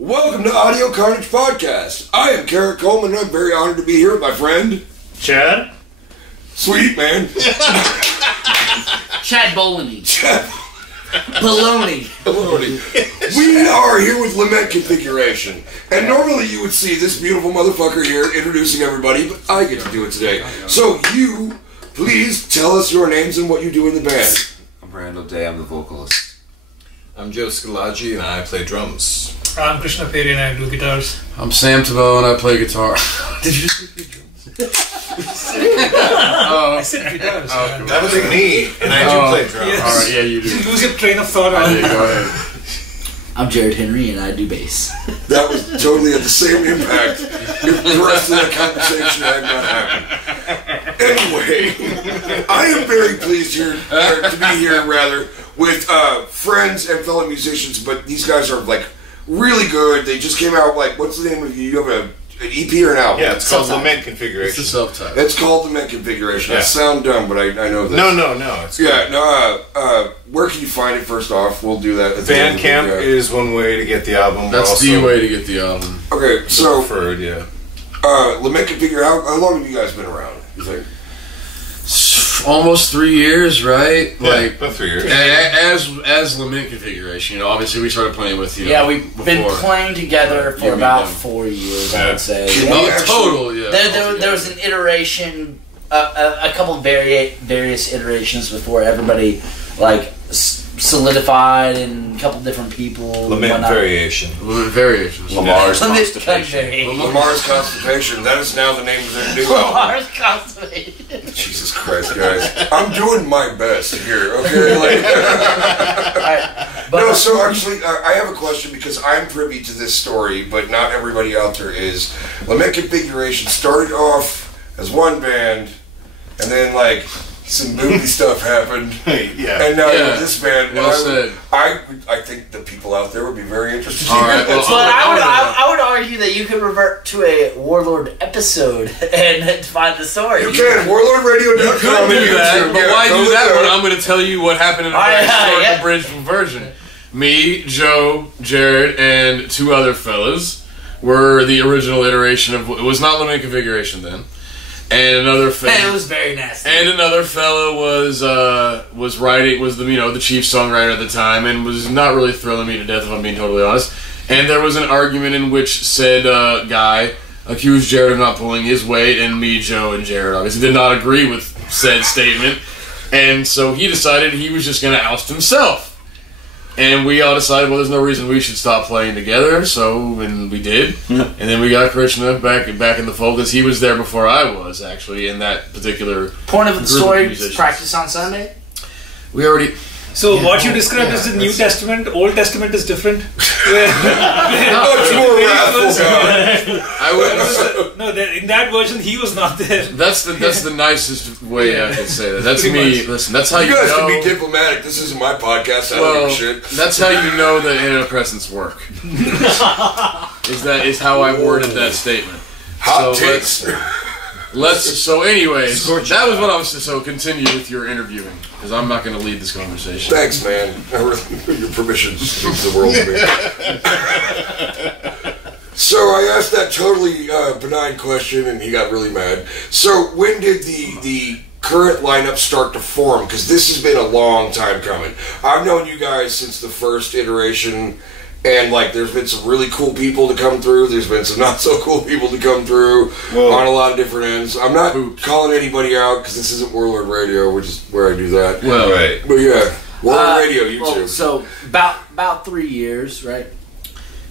Welcome to Audio Carnage Podcast. I am Garrett Coleman, and I'm very honored to be here with my friend... Chad? Sweet, man. Chad Boloney. Chad... Baloney. We are here with Lament Configuration. And normally you would see this beautiful motherfucker here introducing everybody, but I get to do it today. So you, please tell us your names and what you do in the band. I'm Randall Day, I'm the vocalist. I'm Joe Scalaggi and I play drums. I'm Krishna Peri and I do guitars. I'm Sam Tavo and I play guitar. Did you just play drums? I said guitars. Cool. That was me, and I do play drums. Yes. Alright, yeah, you do. Lose your train of thought on Yeah, go ahead. I'm Jared Henry and I do bass. That was totally at the same impact. The rest of that conversation had not happened. Anyway, I am very pleased here to be here, rather, with friends and fellow musicians, but these guys are, like, really good. They just came out, like, what's the name of you? You have an EP or an album? Yeah, it's called Lament Configuration. It's a self-title. It's called Lament Configuration. I sound dumb, but I know this. No, it's good. Yeah, no, where can you find it first off? We'll do that. At the end of the Bandcamp video. is one way to get the album. That's also the way to get the album. Okay, so, preferred, yeah. Lament Configuration, how long have you guys been around, you think? Almost 3 years, right? Yeah, Like about 3 years. as Lament Configuration, you know, obviously we started playing with you. Yeah, we've been before. playing together for You about mean them. 4 years, Yeah. I would say. Can Oh, we actually- total, yeah. There was an iteration, a couple of various iterations before everybody like solidified and a couple different people. Lament whatnot. Variation. Variations. Lamar's Lament Constipation. Variation. Lamar's Constipation. That is now the name of their new album. Lamar's Constipation. Jesus Christ, guys. I'm doing my best here, okay? Like, Alright, but no, so actually, I have a question because I'm privy to this story, but not everybody out there is. Lament Configuration started off as one band, and then, like, some movie stuff happened, Yeah. and now Yeah. you're this band. Well said. I think the people out there would be very interested to All hear right, that. well, But I would argue that you could revert to a Warlord episode and find the story. You can, warlordradio.com. Could do that, but why do that when one? I'm going to tell you what happened in a very short abridged version? Me, Joe, Jared, and two other fellas were the original iteration of... It was not Lament Configuration then. And another fella... Hey, it was very nasty. And another fellow was the chief songwriter at the time, and was not really thrilling me to death, if I'm being totally honest. And there was an argument in which said guy accused Jared of not pulling his weight, and me, Joe, and Jared obviously did not agree with said statement. And so he decided he was just going to oust himself. And we all decided, well, there's no reason we should stop playing together, and we did. And then we got Krishna back in the fold, because he was there before I was, actually, in that particular Point of the group story, musicians. practice on Sunday. We already... So what you described as the New Testament, Old Testament is different. Much more wrathful God. I wouldn't... No, in that version he was not there. That's the nicest way I can say that. That's Pretty me. much. Listen, that's how You you guys know. can be diplomatic. This isn't my podcast. I don't Well, give a shit. that's how you know that antidepressants work. is how I worded that statement. Hot so takes. So anyways, that was what I was. So continue with your interviewing, because I'm not going to lead this conversation. Thanks, man. Your permission means the world to me. So I asked that totally benign question, and he got really mad. So when did the current lineup start to form? Because this has been a long time coming. I've known you guys since the first iteration, and like there's been some really cool people to come through. There's been some not so cool people to come through on a lot of different ends. I'm not calling anybody out because this isn't Warlord Radio, which is where I do that. Well, Right. But yeah, Warlord Radio, you too. So about 3 years, right?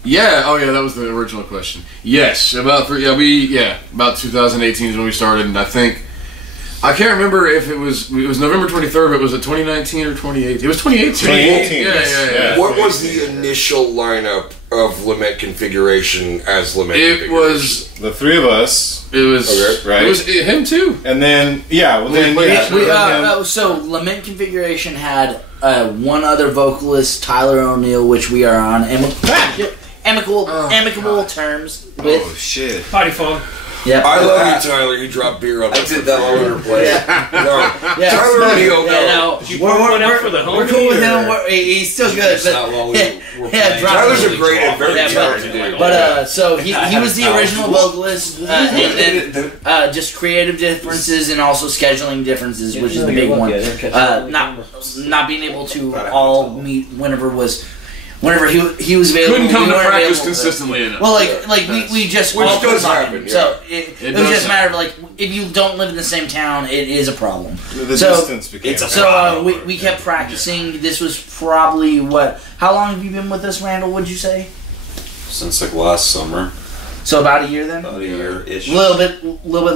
yeah. Oh yeah, that was the original question. Yes, about 2018 is when we started, and I think. I can't remember if it was November 23rd, but was it 2019 or 2018? It was 2018. 2018, Yeah. What was the initial lineup of Lament Configuration as Lament It Configuration? was. The three of us, It was. Okay. Right. It was him too. and then, So Lament Configuration had one other vocalist, Tyler O'Neill, which we are on amicable terms with. oh shit. Party fall. Yeah. I love you, Tyler. You dropped beer on I did that all over the place. Yeah. No. Yeah. Tyler O'Neill, no. You pour one out for the homie? We're cool with him. or- He's still good. That's not what we're playing. Tyler's a great and very Yeah, talented dude. But so he was the original vocalist, and then just creative differences and also scheduling differences, which is the big one. Not being able to all meet whenever he was available. Couldn't come we to weren't practice available. consistently enough. Well, we just Which all does put on happen, him. yeah. So it was does just a matter of like if you don't live in the same town, it is a problem. The So- distance became we kept practicing. This was probably what? How long have you been with us, Randall? Would you say? Since like last summer, So about a year then? about a year-ish. A little bit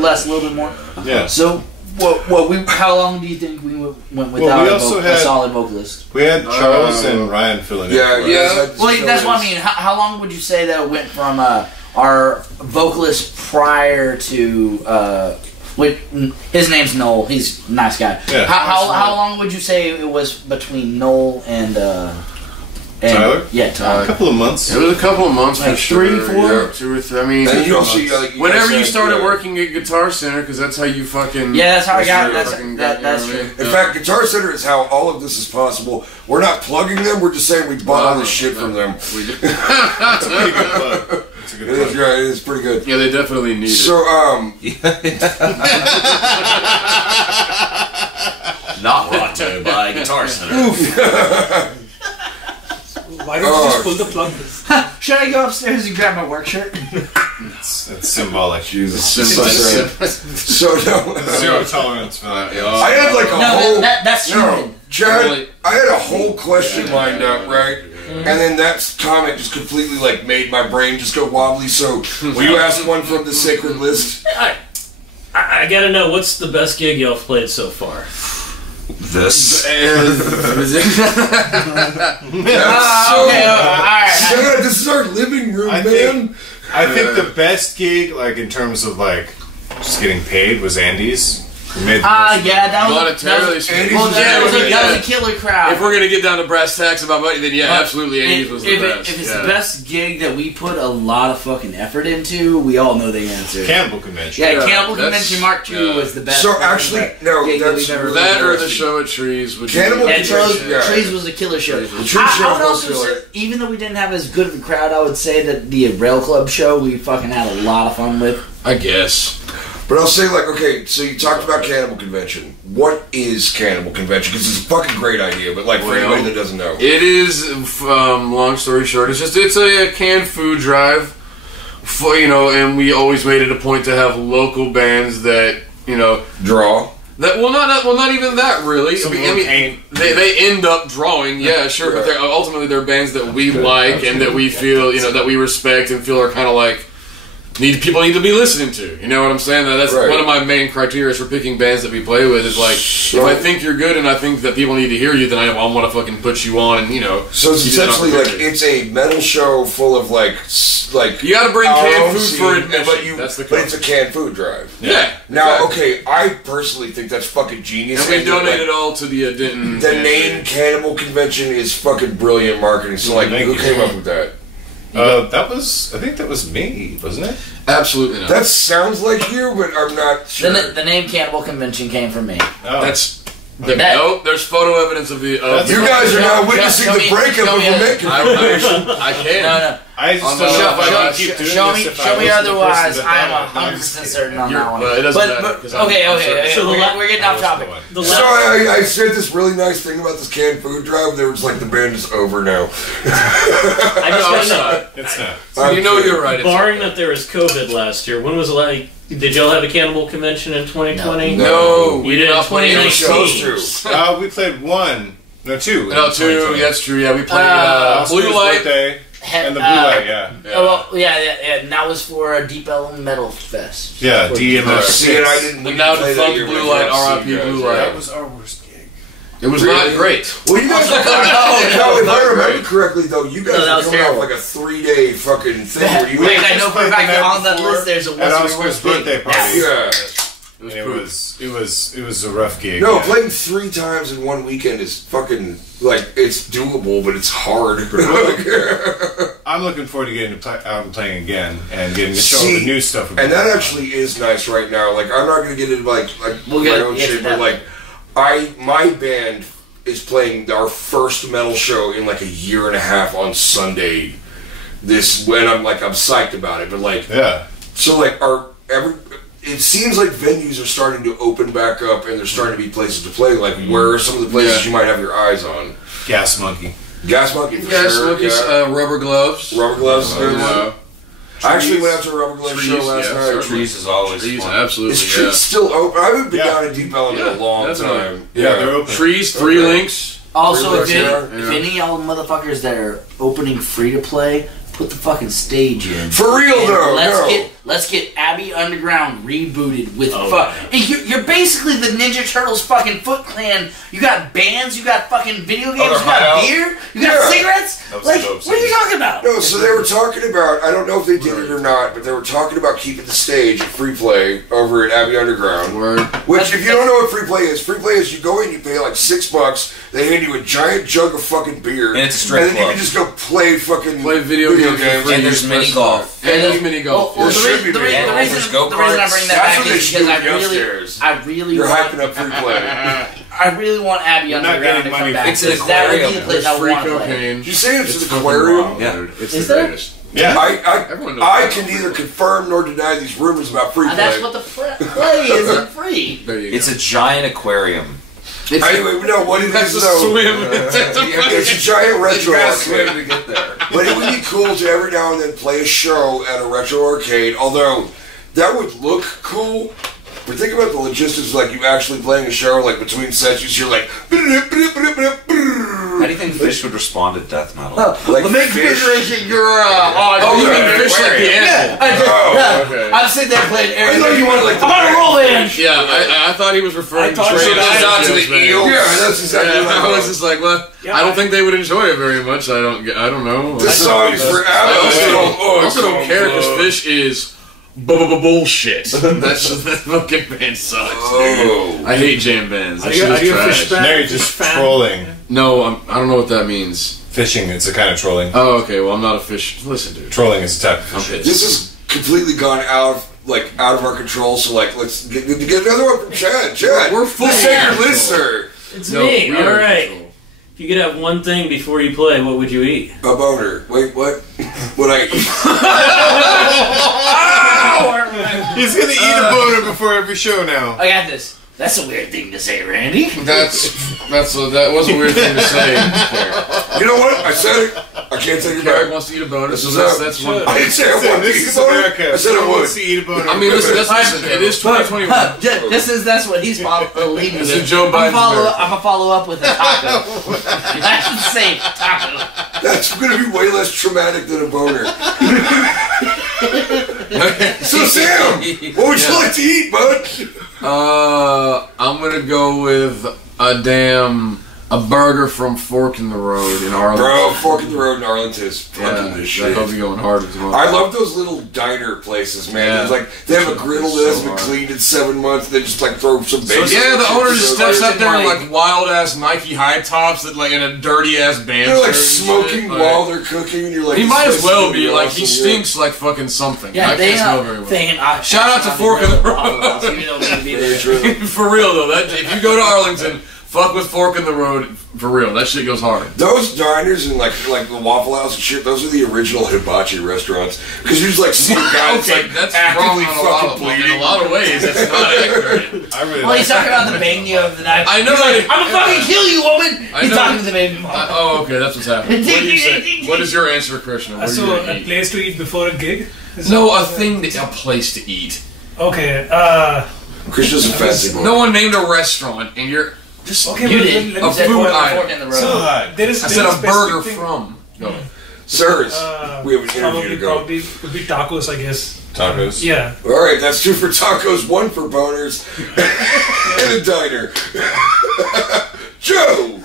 less, a little bit more. Yeah. So, how long do you think we went without Well, we also a had- solid vocalist? We had Charles and Ryan filling in. Yeah, for us. yeah. Well, that's what I mean. How long would you say that it went from our vocalist prior to his name's Noel. He's a nice guy. Yeah. How long would you say it was between Noel and Tyler? Yeah, A Tyler. couple of months. It was a couple of months for Like sure. 3, 4? Yeah, 2 or 3. I mean, And you also, like, whenever you guys started had, working at Guitar Center, because that's how you fucking. Yeah, that's how I got. your That's fucking- that's you know what I true. mean? In fact, Guitar Center is how all of this is possible. We're not plugging them. We're just saying we bought all this shit from them. We did. That's a pretty good plug. It's a It good is, plug. yeah, it is pretty good. Yeah, they definitely need it. So, Not brought to you by Guitar Center. Why don't you just pull the plug? Should I go upstairs and grab my work shirt? That's symbolic. Jesus. Simple. So, no. Zero tolerance for that. I had like a whole. That's No, human. Chad, I had a whole question lined up, right? And then that comment just completely like made my brain just go wobbly. So, will you ask one from the sacred list? I gotta know, what's the best gig y'all have played so far? This. That's so. Alright. Chad, this is our living room, I man. think the best gig, like in terms of like just getting paid, was Andy's. We made the most- Yeah, that was Monetarily speaking. well, that was a Yeah. killer crowd. If we're gonna get down to brass tacks about money, then yeah, But absolutely, Andy's was the if best. it's yeah. the best gig that we put a lot of fucking effort into, we all know the answer. Cannibal Convention. Yeah, Yeah, Cannibal that's- Convention Mark II yeah. was the best. So actually, no, gig that's that we've ever really That or the interesting. show at Trees would Cannibal be. And Convention, yeah. Trees was a killer show. The Trees show I would was also killer. say, even though we didn't have as good of a crowd, I would say that the Rail Club show we fucking had a lot of fun with. I guess. But I'll say, like, okay, so you talked about Cannibal Convention. What is Cannibal Convention? Because it's a fucking great idea, but, like, for Well, anybody that doesn't know. It is, long story short, it's a canned food drive, for, and we always made it a point to have local bands that, Draw. that not even that really. Some I more mean, paint. they end up drawing, yeah, sure, but they're ultimately they're bands that we like and that we feel, that we respect and feel are kind of like people need to be listening to. You know what I'm saying? That's Right. one of my main criteria for picking bands that we play with. Is like, if I think you're good and I think that people need to hear you, then I want to fucking put you on. And So it's keep that essentially like opportunity. it's a metal show full of like You got to bring our canned own food scene, for admission. but That's the but it's a canned food drive. yeah. Now, exactly. okay, I personally think that's fucking genius. And we that, donate like, it all to the Denton. the name Cannibal Convention is fucking brilliant marketing. So like, Thank who you. came up with that? I think that was me, wasn't it? Absolutely not. That sounds like you, but I'm not sure. The name Cannibal Convention came from me. Oh. That's. That- No, there's photo evidence of the. That's- you guys are now witnessing show the me- breakup show of me a a- Convention. I can. No. I just On don't the- know if I show- can keep doing Show this me, if I show me wasn't the otherwise. person that I'm thought it. 100% certain on You're- that one. well, it doesn't matter, But 'cause I'm okay. certain. So We're getting off topic. The So I said this really nice thing about this canned food drive. There was like the band is over now. I just No, gotta it's know, not. It's not. I'm You know kidding. you're right. it's barring not. that there was COVID last year, when was it like? Did y'all have a Cannibal Convention in 2020? No, We we did did in not play any 2019. shows. We played one. No, two. No, in two. 2020. That's true. Yeah, we played Oscar's Blue Light. birthday and the Blue Light, yeah. And that was for a Deep Ellum Metal Fest. Yeah, DMF. See, and I didn't. The we now didn't play that defunct year Blue with Light, FC R.I.P. guys, Blue yeah. Light. That was our worst gig. It was Really? not great. Well, you guys were no, if I remember correctly, though, you guys No, that were was coming off terrible. like a 3-day fucking thing where you Wait, I just know for a played the fact that night on that before list there's a at What's Your Oscar's Worst Gig. birthday party. Yeah. It was a rough gig. No, playing 3 times in one weekend is fucking, like, it's doable, but it's hard. I'm looking forward to getting out and playing again and getting to show all the new stuff. And that actually is nice right now. Like, I'm not going to get into, like my own shit, but, like, my band is playing our first metal show in, like, a year and a half on Sunday. When I'm psyched about it, but, like, yeah. So, like, it seems like venues are starting to open back up, and there's starting to be places to play. Like, where are some of the places you might have your eyes on? Gas Monkey, for sure. Rubber Gloves. Rubber Gloves is a good one. I actually went out to a Rubber Gloves show last night. Trees is always fun. Absolutely. Is Trees still open? I haven't been down to Deep Ellum in a long time. Yeah, they're open. Trees, 3 links. Also, if any of y'all motherfuckers that are opening free to play, put the fucking stage in. For real, and though. Let's get Abbey Underground rebooted with You're basically the Ninja Turtles fucking Foot Clan. You got bands, you got fucking video games, you got beer, you got cigarettes. Like, what are you talking about? No, so they were talking about, I don't know if they did it or not, but they were talking about keeping the stage at free play over at Abbey Underground. Which, if you don't know what free play is you go in, you pay like $6, they hand you a giant jug of fucking beer, and it's a strip and then club. you can just go play video games. And there's mini golf. And there's mini golf. Well, the reason I bring that back is because I really You're want, hyping up free play. I really want Abbey Underground to come back. It's an That would be aquarium. the place I want to play. Did you say it's an aquarium? Yeah. It's Is the there? greatest. Yeah. I can neither confirm nor deny these rumors about free play. That's what the play is, and free. There you go. It's a giant aquarium. Anyway, no, what it is though, swim. it's a giant retro arcade. to get there. But it would be cool to every now and then play a show at a retro arcade, although that would look cool. But think about the logistics, like you actually playing a show, like between sessions, you're like... How do you think Fish would respond to death metal? Like Let me fish. configuration your you mean fish like the animal? Okay. I'm sitting there playing I thought you wanted like I'm on a roll in. Yeah, I thought he was referring thought straight so. out to the eel. Yeah, that's exactly what I was just like, well, I don't think they would enjoy it very much. I don't know. This song is for I adults. also don't care because Fish is bullshit. That fucking band sucks, dude. I hate jam bands. That shit is trash. Now you're just trolling. No, I don't know what that means. Fishing, it's a kind of trolling. Oh, okay. Well, I'm not a fish. Listen, dude. Trolling is a type of I'm fishing. pissed. This has completely gone out of our control, so let's get another one from Chad. We're full the second control. listener. It's No, me. we All are in right. control. If you could have one thing before you play, what would you eat? A boner. Wait, what? What I eat? He's gonna eat a boner before every show now. I got this. That's a weird thing to say, Randy. That was a weird thing to say. You know what? I said it. I can't take it Derek back. wants to eat a boner, so This is that's one. I didn't say I wanted to This eat is a boner. America. I said I Someone would. wants to eat a boner. I mean, listen. It is 2021. That's what he's leading This with. is Joe Biden's America. I'm gonna follow up with a taco. That's insane. Taco. That's going to be way less traumatic than a boner. So Sam, what would you like to eat, bud? I'm gonna go with a burger from Fork in the Road in Arlington. Bro, Fork in the Road in Arlington is fucking this shit. I'll be going hard as well. I love those little diner places, man. Yeah. It's like they have a griddle that hasn't been cleaned in 7 months. They just like throw some bacon. Yeah, the owner just steps up there in like- like wild ass Nike high tops that like in a dirty ass band. They're like shirt and smoking shit. while they're cooking, and you're like, He this might as place well is be gonna like he awesome, stinks like fucking something. Yeah, I can't smell very well. Shout out to Fork in the Road. Very true. For real though, that if you go to Arlington, fuck with Fork in the Road for real. That shit goes hard. Those diners and like the Waffle House and shit, those are the original hibachi restaurants. Because you just like see a guy that's like that's actively wrong in a lot fucking of, bleeding. in a lot of ways. It's not accurate. I really Well, he's talking about the bangio of the night. I know. He's like, I'm gonna fucking kill you, woman. I He's know. talking to the baby mom. Oh, okay, that's what's happening. What do you say? What is your answer, Krishna? What are you So, gonna a eat? place to eat before a gig? No, a thing, a place to eat. Okay, Krishna's a fancy boy. No one named a restaurant, and you're just okay, You well, did. let A me food say- item. Fork in the Road. So, there is I said there a is burger specific thing- from. Go. Sirs, we have an interview Probably, to go. probably would be tacos, I guess. Tacos. Yeah. Alright, that's 2 for tacos, 1 for boners, and a diner. Joe!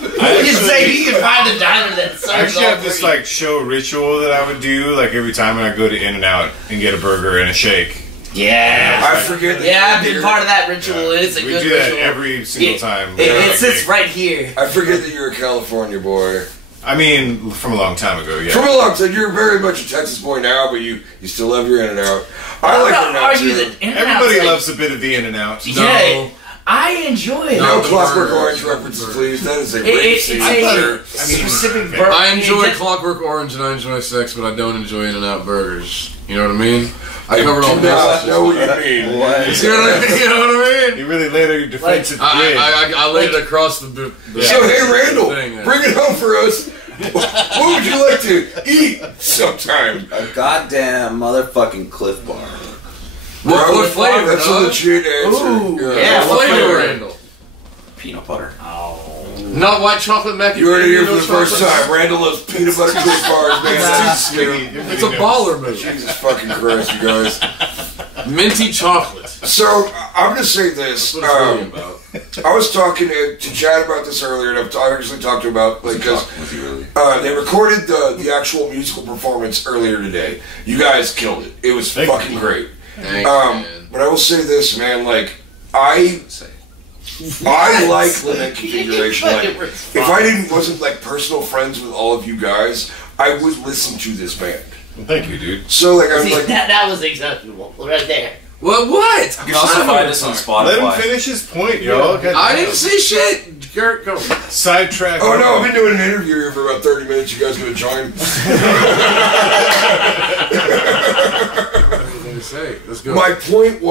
You can say you can find a diner that serves I actually all have this three. like show ritual that I would do like every time when I go to In-N-Out and get a burger and a shake. Yeah. I forget that. Yeah, I've been part of that ritual. It's a We good do that ritual. every single time. It sits right here. I forget that you're a California boy. I mean, from a long time ago, yeah. From a long time, you're very much a Texas boy now, but you still love your In-N-Out. I like In-N-Out too. Everybody loves a bit of the In-N-Out. Yeah, I enjoy it. No the Clockwork burger. Orange references, please. That is a It's racist a burger. specific burger. I enjoy Clockwork Orange and I enjoy sex, but I don't enjoy In-N-Out burgers. You know what I mean? I covered all do not bases. know what you mean. You know what I mean? You really laid out your defensive grid. I laid it across the So, hey, Randall, thing there. bring it home for us. What would you like to eat sometime? A goddamn motherfucking Cliff Bar. What flavor, That's a dog? legit answer. Ooh, Yeah, what flavor, Randall? Peanut butter. Not white chocolate mac and You heard it cheese, here for no the first chocolate? time. Randall loves peanut butter Cliff bars, man. That's too sweet. It's a baller move. Jesus fucking Christ, you guys. Minty chocolate. So, I'm going to say this. That's what it's really about. I was talking to Chad about this earlier, and I've actually talked to him about, like, because Was he really? they recorded the actual musical performance earlier today. You guys killed it. It was fucking great. Thanks, man. But I will say this, man, like, I like Lament Configuration. Like, if I wasn't like personal friends with all of you guys, I would listen to this band. Well, thank you, dude. So like, I'm See, like, that was acceptable right there. What? What? You can also find us on Let him Spotify. finish his point, y'all. I didn't see shit. Garrett, go. Sidetrack. oh no, I've been doing an interview here for about 30 minutes. You guys gonna join? Say. Let's go. My point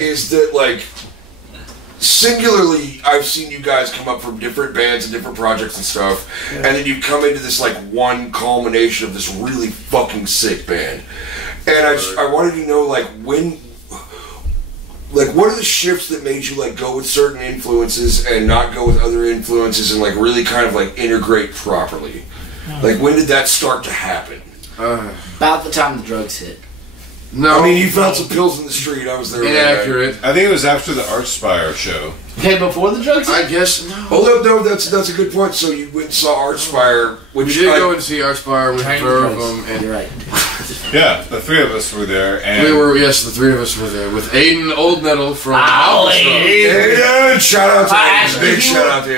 is that like, singularly, I've seen you guys come up from different bands and different projects and stuff, and then you come into this like one culmination of this really fucking sick band. And I wanted to know like when, like what are the shifts that made you like go with certain influences and not go with other influences and like really kind of like integrate properly? Like when did that start to happen? About the time the drugs hit. No. I mean, you found some pills in the street. I was there. inaccurate. I think it was after the Archspire show. Okay, before the drugs hit? I guess no. Hold up, no, that's a good point. So you went and saw Archspire, We which did go and see Archspire with Tiny Verve drugs. and You're right. Yeah, the three of us were there, and we were, yes, the three of us were there with Aiden Old Nettle from Ow, Alpha. Aiden, shout out to Aiden. Actually, Big he shout will- out to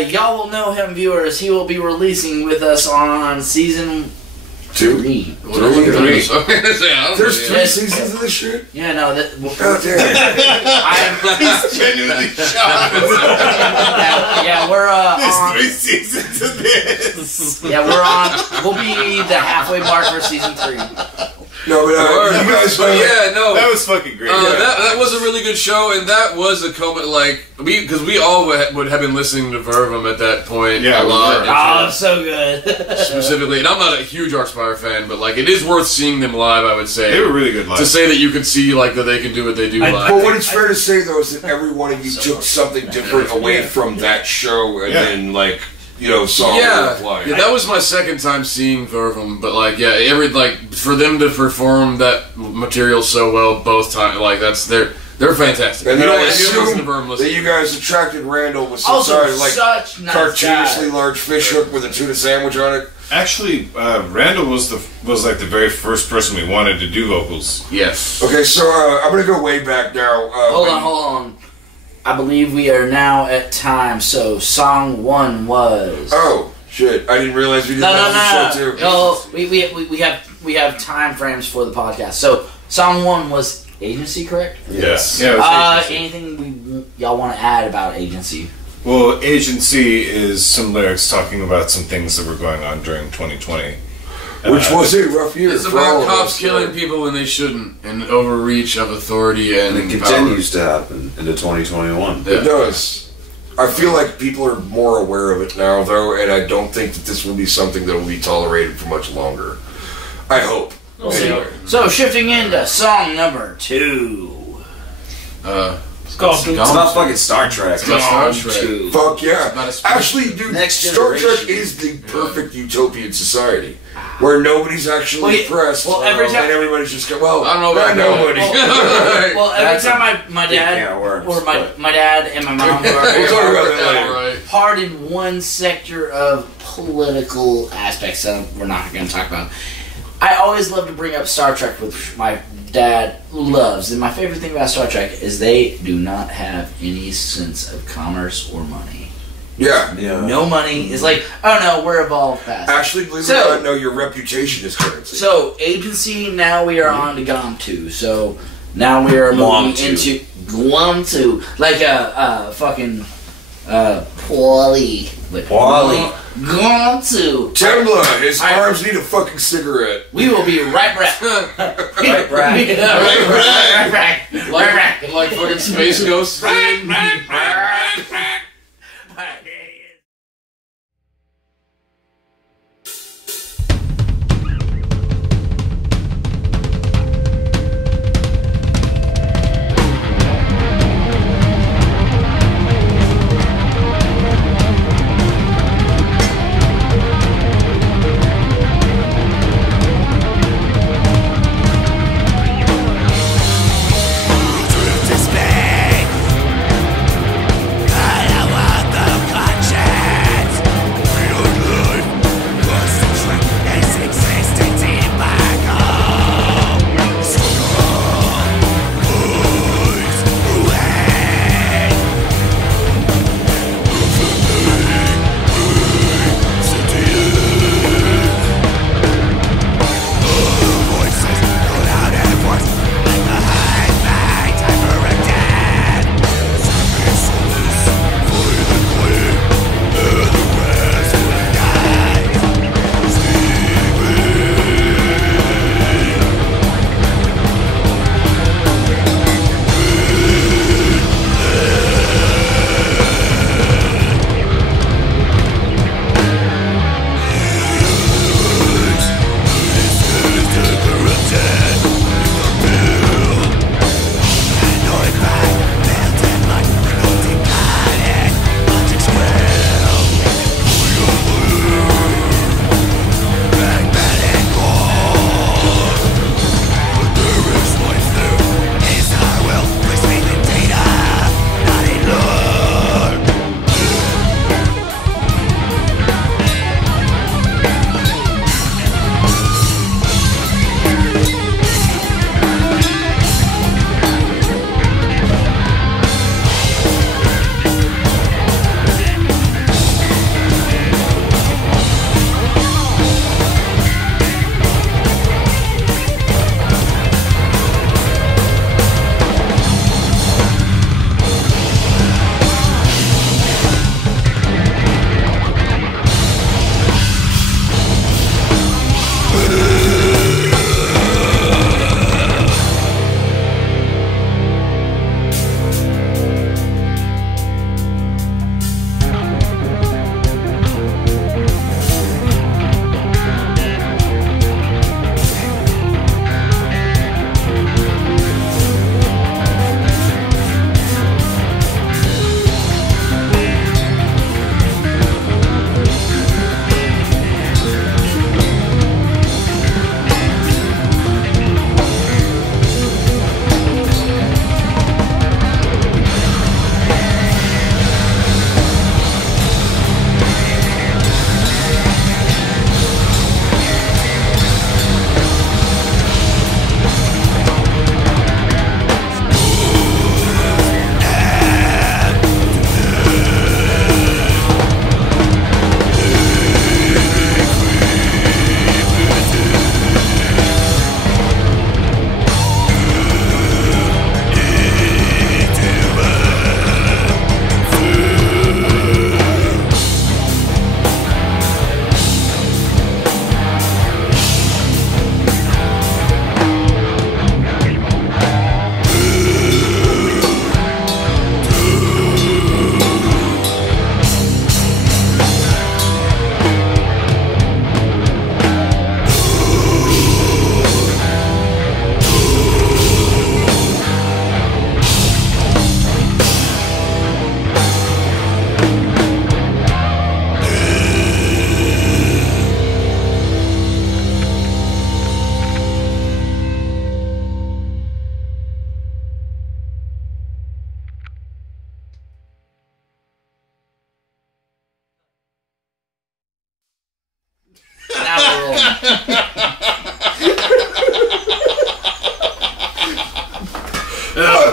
Aiden. Y'all will know him, viewers. He will be releasing with us on season 3. Whatever it is. I was gonna say, I don't There's know. 3 seasons of this shit? Yeah, no, that. God damn. I'm genuinely shocked. yeah, we're on. 3 seasons of this. Yeah, we're on. We'll be the halfway mark for season 3. No, but you guys, But yeah, no. That was fucking great. That was a really good show, and that was a comment like because we all would have been listening to Verve at that point Yeah, a we lot. were. Oh, so good. Specifically, and I'm not a huge Archspire fan, but like it is worth seeing them live. I would say They were really good live. to say that you could see like that they can do what they do live. But what it's fair to say, though, is that every one of you took something different away from that show and then, like, you know, saw it live. Yeah, that was my second time seeing Verve, but like, yeah, for them to perform that material so well both times, like they're fantastic. And You then know, I if you don't listen to assume Verve, listen that to you it. guys attracted Randall with some Also, sort of, like, such nice cartoonishly guy. large fish hook with a tuna sandwich on it. Actually, Randall was like the very first person we wanted to do vocals. Yes. Okay, so I'm going to go way back now. Hold on. I believe we are now at time. So song 1 was. Oh, shit. I didn't realize we did No, that on the show, too. No, we have time frames for the podcast. So song 1 was Agency, correct? Yes. Yeah. It was Agency. Anything y'all want to add about Agency? Well, Agency is some lyrics talking about some things that were going on during 2020. Which was a rough year. It's for all about of cops us. killing people when they shouldn't, and overreach of authority and And it continues to happen into 2021. It does. I feel like people are more aware of it now, though, and I don't think that this will be something that will be tolerated for much longer. I hope. Anyway. So shifting into song number 2. It's called It's not fucking Star Trek. Star Trek. Fuck yeah. about a space- Actually, dude, Next Star Trek generation. is the perfect utopian society. Where nobody's actually oppressed. well, every time- and everybody's just go, well, I don't know about not that. nobody. Well, every That's time my big dad can of worms, or but- my dad and my mom We'll talk about that later. Right. hard in one sector of political aspects that we're not going to talk about. I always love to bring up Star Trek with my dad loves, and my favorite thing about Star Trek is they do not have any sense of commerce or money. Yeah. No money. It's like, oh no, we're evolved past. Actually, believe it or not, no, your reputation is currency. So, agency, now we are on to Guam 2. So, now we are moving into Guam 2. Like a fucking Paulie. Guam 2. Tembla, his arms need a fucking cigarette. We will be right back. Right back. Like fucking Space Ghost.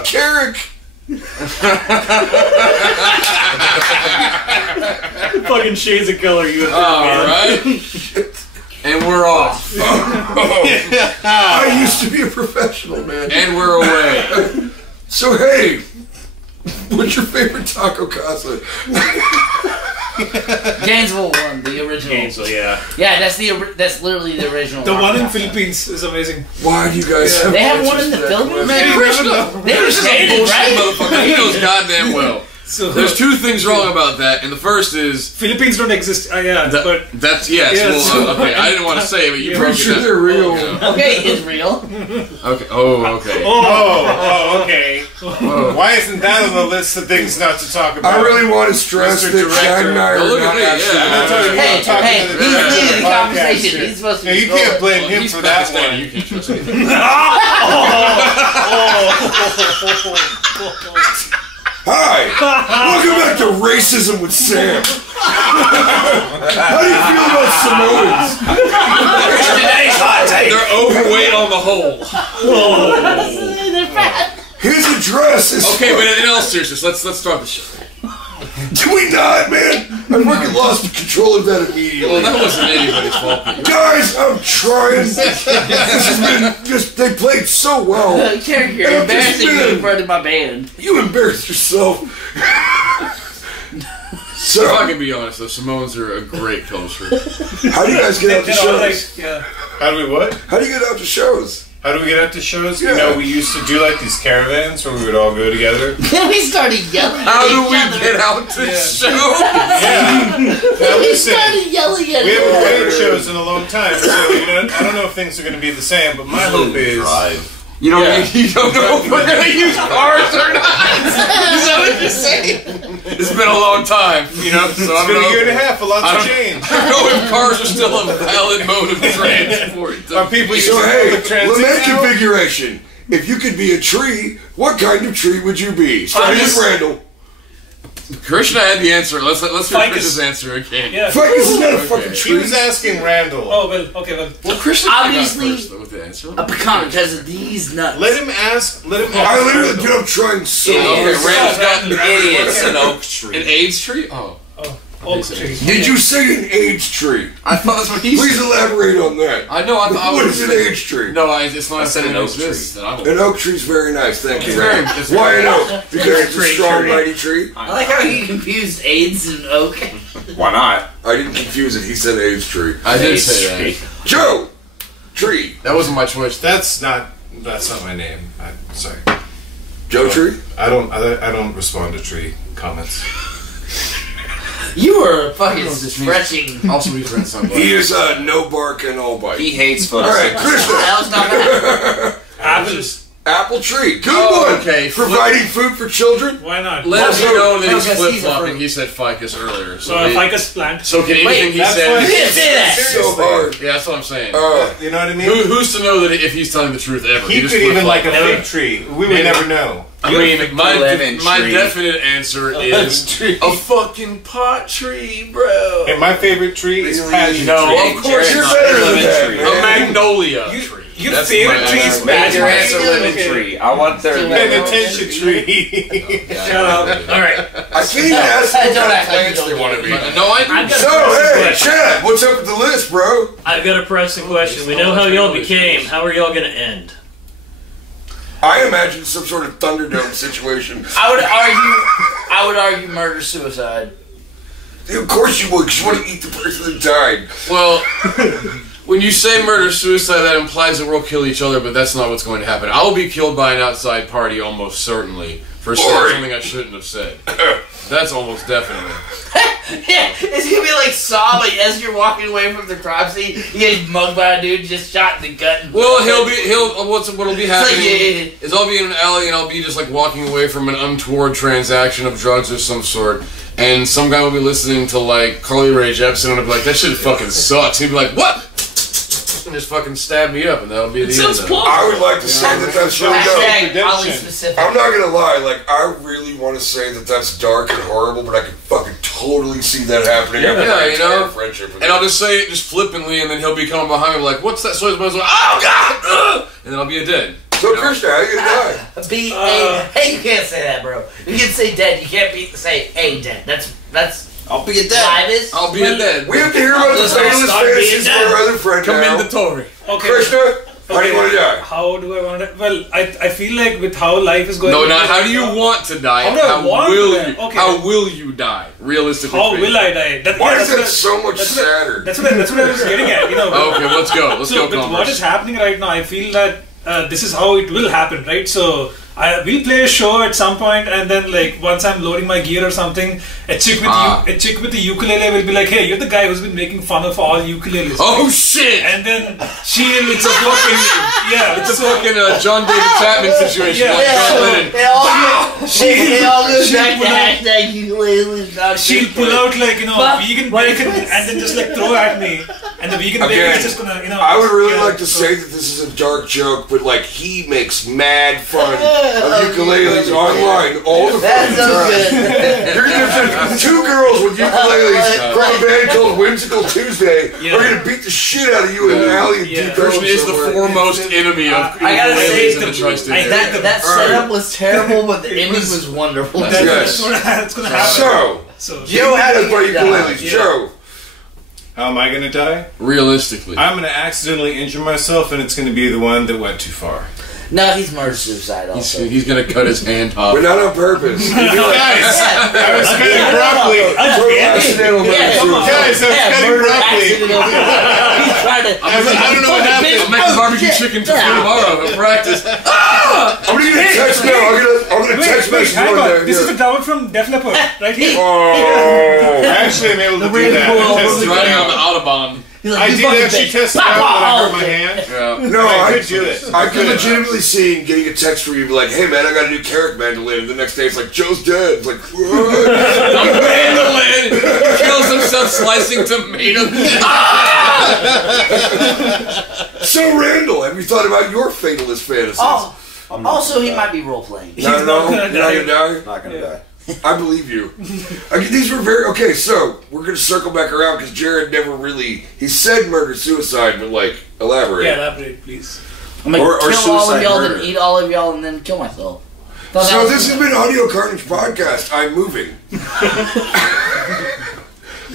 Carrick? Fucking shades of color you have. Alright. And we're off. I used to be a professional, man. And we're away. So, hey, what's your favorite taco casa? Gainesville one, the original. Gainesville, yeah. Yeah, that's literally the original. The one in taco. Philippines is amazing. Why do you guys have They have one answers in the to that Philippines? question? Man, Krishna! They were This is a shaded, bullshit right? motherfucker. He knows goddamn well. So There's two things wrong about that, and the first is Philippines don't exist. Yeah, but that's yes. Yes. Well, okay, I didn't want to say it, but you broke Pretty it sure down. they're real. Okay, Israel. Okay. Oh, okay. Oh, okay. Oh. Why isn't that on the list of things not to talk about? I really want to stress Mr. that Director. Chad and I Well, are look at not me, actually. yeah. I'm not talking Hey, about talking hey, to the he's director leading of the podcast conversation. here. He's supposed to No, be you can't blame Well, him he's for that Pakistani, one. You can't trust him. Hi! Welcome back to Racism with Sam. How do you feel about Samoans? Today's hot take. They're overweight on the whole. They're fat. His address is. Okay, but in all seriousness, let's start the show. Did we not, man? I fucking lost control of that Well, immediately. that wasn't anybody's fault. Guys, I'm trying. This has been just. They played so well. Carrick, you're embarrassing me in front of my band. You embarrassed yourself. So, if I So, can be honest, though, Samoans are a great culture. how do you guys get out to they're all like, shows? yeah. How do we what? How do you get out to shows? How do we get out to shows? Yeah. You know, we used to do like these caravans where we would all go together. Then we started yelling How at do each we other. get out to show? Yeah. Now We listen, started yelling at we each haven't other. played shows in a long time, so you know, I don't know if things are going to be the same, but my hope is... You don't know if we're gonna use cars or not. Is that what you're saying? It's been a long time, you know. So It's been a year and a half, a lot's I don't- changed. I don't know if cars are still a valid mode of transport. Are people using So, hey, public transit lament now? configuration. If you could be a tree, what kind of tree would you be? Starting with Randall. Krishna had the answer. Let's hear Ficus. Krishna's answer again. Yeah. Ficus is not a fucking He tree. was asking Randall. Oh well. Okay. Well. Well, Krishna Obviously- came out first, though, with the answer. A pecan because of these nuts. Let him ask. Let him ask. I literally, Randall. dude, I'm trying so Okay, hard. Randall's got Idiots, an oak tree. an AIDS tree. Oh, Oak tree. Did you say an age tree? I thought that's what he Please said. elaborate on that. I know. I thought What I is was an age tree? No, it's not. I said an oak exists, tree. that I'm An oak tree's very nice, thank you, It's very- Randall. it's Why very- an oak? Because it's a Great strong, tree. mighty tree? I like how you confused AIDS and oak. Why not? I didn't confuse it, he said age tree. I did AIDS say tree. that. Joe! Tree. That wasn't my choice. That's not my name. I'm sorry. Joe Tree? I don't respond to tree comments. You were fucking this means- stretching. Also, he's read something. He is no bark and all bite. He hates Alright, photosynthesis. Krishna. That was not bad. Apples. Apple tree. Good Oh, one. okay. Providing food for children? Why not? Let us Also- know that he's because flip he's a flopping. fruit. He said ficus earlier. So a ficus plant. So can anything Wait, he that's said? why- You didn't say that. So hard. Yeah, that's what I'm saying. You know what I mean? Who's to know that if he's telling the truth ever? He just could even flip-flopped. like a fig tree. We would never know. I mean, my lemon tree. definite answer is tree. a fucking pot tree, bro. And my favorite tree is passion No, tree. of course You're not. better than Lemon that, tree. A man. magnolia tree. Your That's favorite my tree is answer. Make your Tree. answer lemon Okay. tree. I want their Penitentiary tree. Shut up. All right. I can't even ask them Don't what act like plants you they don't want to get be. it. No, I I've got So, a pressing hey, question. Chad, what's up with the list, bro? I've got a pressing question. We know how y'all became. How are y'all gonna end? I imagine some sort of Thunderdome situation. I would argue murder suicide. Of course you would, because you want to eat the person that died. Well, when you say murder suicide, that implies that we'll kill each other, but that's not what's going to happen. I will be killed by an outside party almost certainly for saying Boring. something I shouldn't have said. That's almost definitely. Yeah, it's gonna be like Saw, but as you're walking away from the crime scene, you get mugged by a dude just shot in the gut. And Well, what'll be happening like, is I'll be in an alley and I'll be just like walking away from an untoward transaction of drugs of some sort, and some guy will be listening to like Carly Rae Jepsen and I'll be like, that shit fucking sucks. He'll be like, what? And just fucking stab me up, and that'll be the end Sounds of it. plausible. I would like to say that that's really dope. Hashtag oddly Redemption. specific. I'm not gonna lie, like, I really want to say that that's dark and horrible, but I could fucking totally see that happening after my you know? entire friendship with And I'll you. just say it just flippantly, and then he'll be coming behind me like, what's that? So he's like, oh god! Ugh! And then I'll be a dead. So, Krishna, how you gonna die? Hey, you can't say that, bro. You can say dead. You can't say a dead. That's. I'll be a dead. I'll be a dead. We have to hear about the fatalist fantasies of our other friend now. Commendatory. Okay. Krishna, how do you want to die? How do I want to? Well, I feel like with how life is going. No, not how do you want to die. How do I want will to die? you? Okay. How will you die? Realistically. How speaking. will I die? Why is that so much sadder? That's what I was getting at. You know. Okay, let's go. Let's So, go, with what Converse. is happening right now, I feel that this is how it will happen, right? So, we'll play a show at some point, and then, like, once I'm loading my gear or something, a chick with the ukulele will be like, "Hey, you're the guy who's been making fun of all ukuleles." Oh right? shit! And then it's a fucking It's a fucking John David Chapman situation. Yeah. Like John Lennon. It all goes back to hashtag ukuleles. she'll pull out like Fuck vegan my bacon face. and then just like throw at me, and the vegan bacon Again, is just gonna I would really yeah, like to say that this is a dark joke, but like he makes mad fun of ukuleles online all the That's fucking so time. good. You're gonna two girls with ukuleles from a band called Whimsical Tuesday are gonna beat the shit out of you in an alley in Yeah. Deep Christian is the somewhere. foremost enemy of I gotta say, ukuleles in the tri-state area. that setup was terrible, but the ending was wonderful. that's what's gonna happen. So, Joe, how do by you die? ukuleles. Joe. How am I gonna die? Realistically. I'm gonna accidentally injure myself, and it's gonna be the one that went too far. No, he's murder-suicide also. He's gonna cut his hand off. But not on purpose. Guys, I was cutting broccoli. Accidental murder suicide. Guys, I was cutting broccoli. He's trying to. I don't know what happened. I'm making barbecue chicken for tomorrow in practice. I'm gonna get a text now. I'm gonna text message hang one on. there. This is the download from Def Leppard, right here. Oh. Actually, I'm able to do Red that. Bull I over tested the it Riding on out. the Autobahn. He's like, I "You did fucking actually bitch." test it out when I hurt my hand. Yeah. No, I I could do it. I could legitimately see him getting a text from you, be like, "Hey man, I got a new carrot mandolin." And the next day, it's like Joe's dead. It's like, what? I'm mandolin. He kills himself slicing tomatoes. So Randall, have you thought about your fatalist fantasies? Oh, also, he might be role-playing. No, He's not gonna you're not gonna die. Not gonna die. I believe you. These were very okay. So we're gonna circle back around because Jared never really. He said murder suicide, but like elaborate. Yeah, elaborate, please. I'm gonna Or kill all suicide of y'all, murder. then eat all of y'all, and then kill myself. Thought that So was this has fun. been Audio Carnage podcast. I'm moving.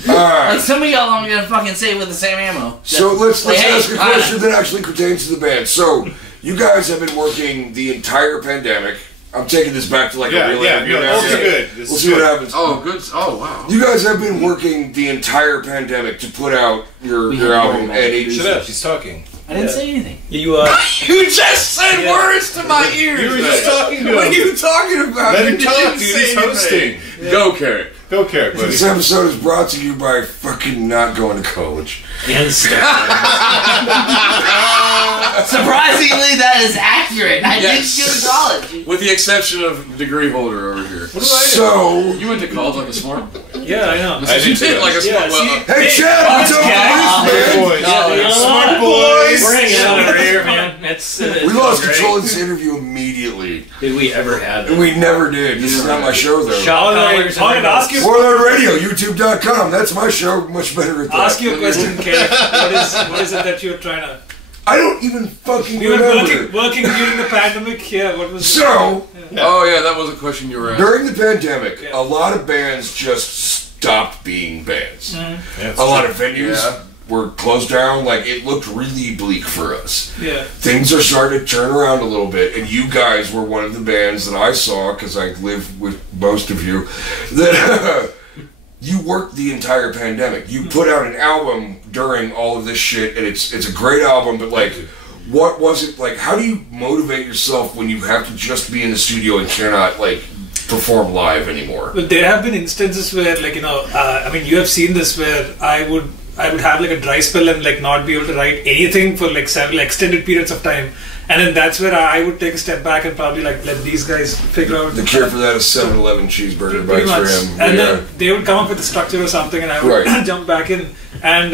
Like some of y'all, I'm gonna fucking say it with the same ammo. So let's Hey, ask a question that actually pertains to the band. So you guys have been working the entire pandemic. I'm taking this back to like a real interview now. This is good. This We'll is see what good. happens. Oh, good. Oh, wow. You guys have been working the entire pandemic to put out your album, and it, Shut up, she's talking. I didn't say anything. You are. You just said words to my ears. You were just talking to What are him. you talking about? Let You him talk, didn't dude. say He's hosting. anything. Go, Carrot. Go, Carrot, buddy. this episode is brought to you by fucking not going to college. Surprisingly, that is accurate. I Yes. did go to college. With the exception of degree holder over here. So, You went to college like a smart. Yeah, I know. You did like a smart. see- hey Chad, what's up, Smart boys. Smart boys. We're hanging out over here, man. It's We lost control of this interview immediately, Did we ever have and it? we never did. This is not my show, though. All right, Collars all right, and ask you. Warlord Radio, YouTube.com. That's my show. Much better at that. Ask you a question, Kate. What is it that you're trying to? I don't even fucking We were remember. working during the pandemic. Yeah, what was? So, Oh yeah, that was a question you were asking. during the pandemic, Yeah. a lot of bands just stopped being bands. Mm-hmm. A lot of venues were closed down. Like, it looked really bleak for us. Yeah. Things are starting to turn around a little bit, and you guys were one of the bands that I saw, because I live with most of you, that you worked the entire pandemic. You put out an album during all of this shit, and it's a great album, but like, what was it like? How do you motivate yourself when you have to just be in the studio and cannot like perform live anymore? Well, there have been instances where, like, I mean, you have seen this where I would have like a dry spell and like not be able to write anything for like several extended periods of time, and then that's where I would take a step back and probably like let these guys figure out. The cure for that is 7-Eleven cheeseburger Pretty bites for much. him. And Yeah. then they would come up with a structure or something, and I would Right. jump back in. And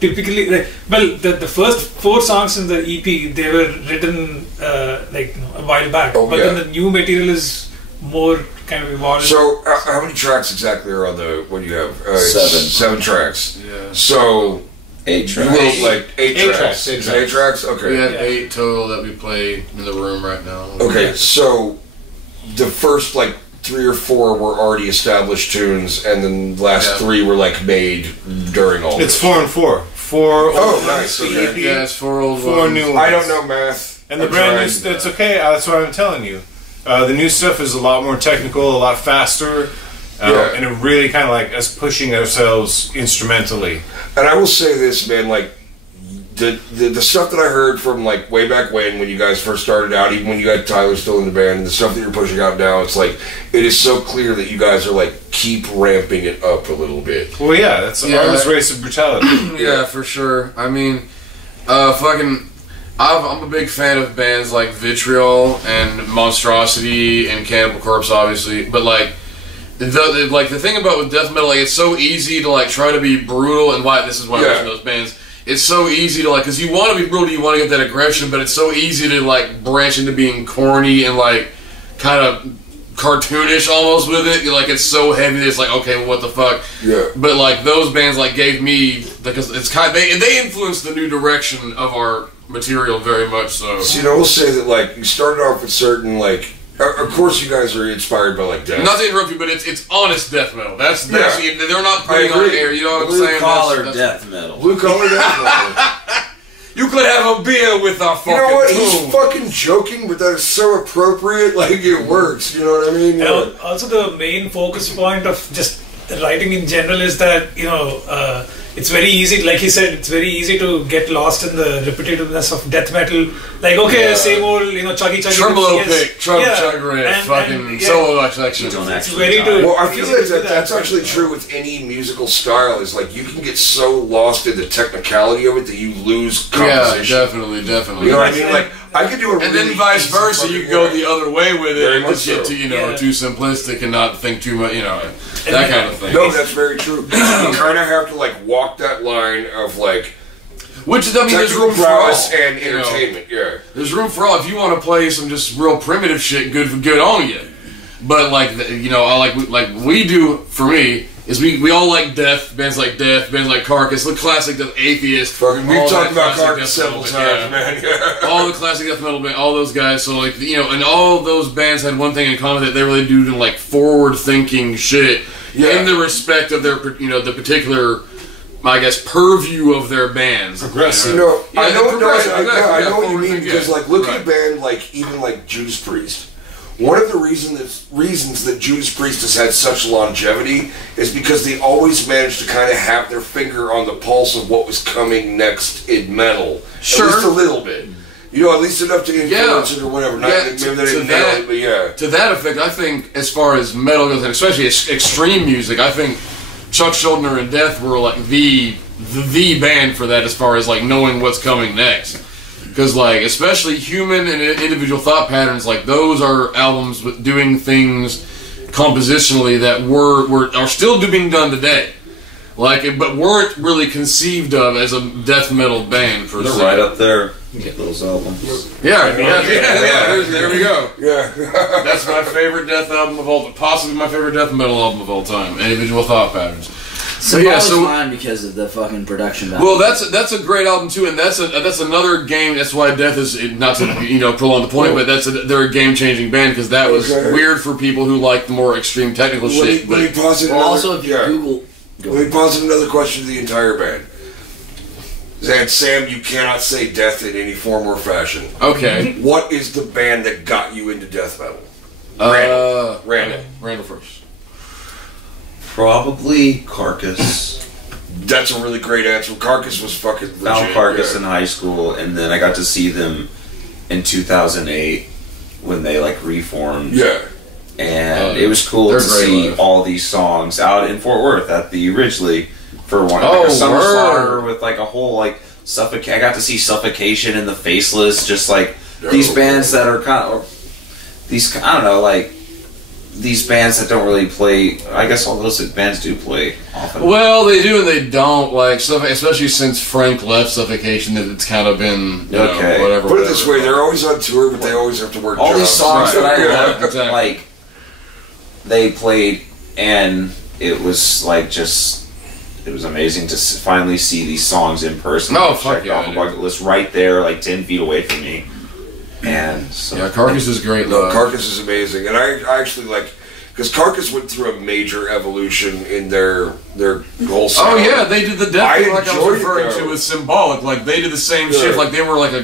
typically, the first 4 songs in the EP, they were written a while back. Oh, but yeah. then the new material is more kind of evolved. So, how many tracks exactly are on the? What do you have? 7. 7 tracks. Yeah. So, 8 You tracks. wrote like 8 tracks. Eight tracks. 8 tracks? Okay. We have 8 total that we play in the room right now. Okay, so the first like 3 or 4 were already established tunes, and then the last 3 were like made during all It's this. 4 and 4. 4 Oh, old nice, ones, okay. EP, Yeah, it's 4 old 4 ones. new ones. I don't know math. And the I'm brand trying. new, that's okay. That's what I'm telling you. The new stuff is a lot more technical, a lot faster, Yeah. and it really kind of like us pushing ourselves instrumentally. And I will say this, man, like the stuff that I heard from like way back when you guys first started out, even when you got Tyler still in the band, and the stuff that you're pushing out now, it's like it is so clear that you guys are like keep ramping it up a little bit. Well, yeah, that's artist race of brutality. Yeah, for sure. I mean, I'm a big fan of bands like Vitriol and Monstrosity and Cannibal Corpse, obviously. But like, the thing about with death metal, like it's so easy to like try to be brutal, and why this is why I listen to those bands. It's so easy to like, because you want to be brutal, you want to get that aggression, but it's so easy to like branch into being corny and like kind of cartoonish almost with it. Like it's so heavy that it's like, okay, well, what the fuck? Yeah. But like those bands like gave me, because it's kind of, they influenced the new direction of our material very much so. So, I will say that like you started off with certain like, of course you guys are inspired by like death. Not to interrupt you, but it's honest death metal. That's they're not I putting on agree. air. You know what I'm Blue saying? collar That's- death metal. Blue collar death metal. You could have a beer with our fucking You know what? tune. He's fucking joking, but that is so appropriate. Like it works. You know what I mean? And also, the main focus point of just writing in general is that it's very easy. Like he said, it's very easy to get lost in the repetitiveness of death metal. Like same old chuggy chuggy. Tremolo pick, chug riff, and fucking solo section. Don't It's actually very die. good. Well, I feel Easy like to do that's that. actually true with any musical style. Is like you can get so lost in the technicality of it that you lose Yeah, composition. definitely. You know what I mean? Like I could do a And really then vice easy versa, fucking you can go work. the other way with it Very and much just get so. to, too simplistic and not think too much, that kind of thing. No, that's very true. You kind of have to like walk that line of like Which, I mean, there's technical room for all. prowess and you know. entertainment. Yeah. There's room for all. If you want to play some just real primitive shit, good on you. But like we do for me is we all like bands like Carcass, the classic Death, Atheist. Fucking, we've all talked that about classic Carcass death several metal, times, yeah. man. Yeah. All the classic death metal band, all those guys. So like and all those bands had one thing in common, that they really do like forward thinking shit in the respect of their the particular, I guess, purview of their bands. Progressive. You know, Yeah, I know, progressive, I know what you forward mean thinking, because, yeah. like, look Right. at a band like even like Judas Priest. One of the reasons that Judas Priest has had such longevity is because they always managed to kind of have their finger on the pulse of what was coming next in metal, Sure. at least a little bit. You know, at least enough to influence it or whatever. Not maybe they didn't nail it, but yeah. To that effect, I think, as far as metal goes, and especially extreme music, I think Chuck Schuldiner and Death were like the band for that, as far as like knowing what's coming next. Because like, especially Human and Individual Thought Patterns, like those are albums with doing things compositionally that are still being done today. Like, but weren't really conceived of as a death metal band per They're se. right up there. Get those albums. Yeah. There we go. Yeah. That's my favorite death album of all, possibly my favorite death metal album of all time. Individual Thought Patterns. Symbolic line because of the fucking production value. Well, that's a great album too, and that's another game. That's why Death is, not to prolong the point, but they're a game changing band, because that was weird for people who like the more extreme technical shit. Let me pause it. Well, also, if you Google... Let me pause it another question to the entire band. And Sam, you cannot say death in any form or fashion. Okay. What is the band that got you into death metal? Randall first. Probably Carcass. That's a really great answer. Carcass was fucking legit. Found Carcass yeah. in high school, and then I got to see them in 2008 when they like reformed. Yeah. And it was cool They're to great see live. all these songs out in Fort Worth at the Ridgely for one. Oh, Like a summer word. slaughter with like a whole like I got to see Suffocation and the Faceless, just like these bands that are kind of these, I don't know, like these bands that don't really play. I guess all those bands do play often. Well, they do and they don't. Like, especially since Frank left Suffocation, that it's kind of been Okay. whatever. Put it this way, they're always on tour, but they always have to work All jobs. these songs that I Yeah. loved, exactly. like they played, and it was like just it was amazing to finally see these songs in person. Oh, Checked fuck yeah, off a bucket list right there, like 10 feet away from me. And so, Yeah, Carcass is great. No, Carcass is amazing, and I actually like because Carcass went through a major evolution in their whole sound. Oh yeah, they did the death I thing like I was enjoyed it, referring though. to with Symbolic. Like they did the same Yeah. shit. Like they were like a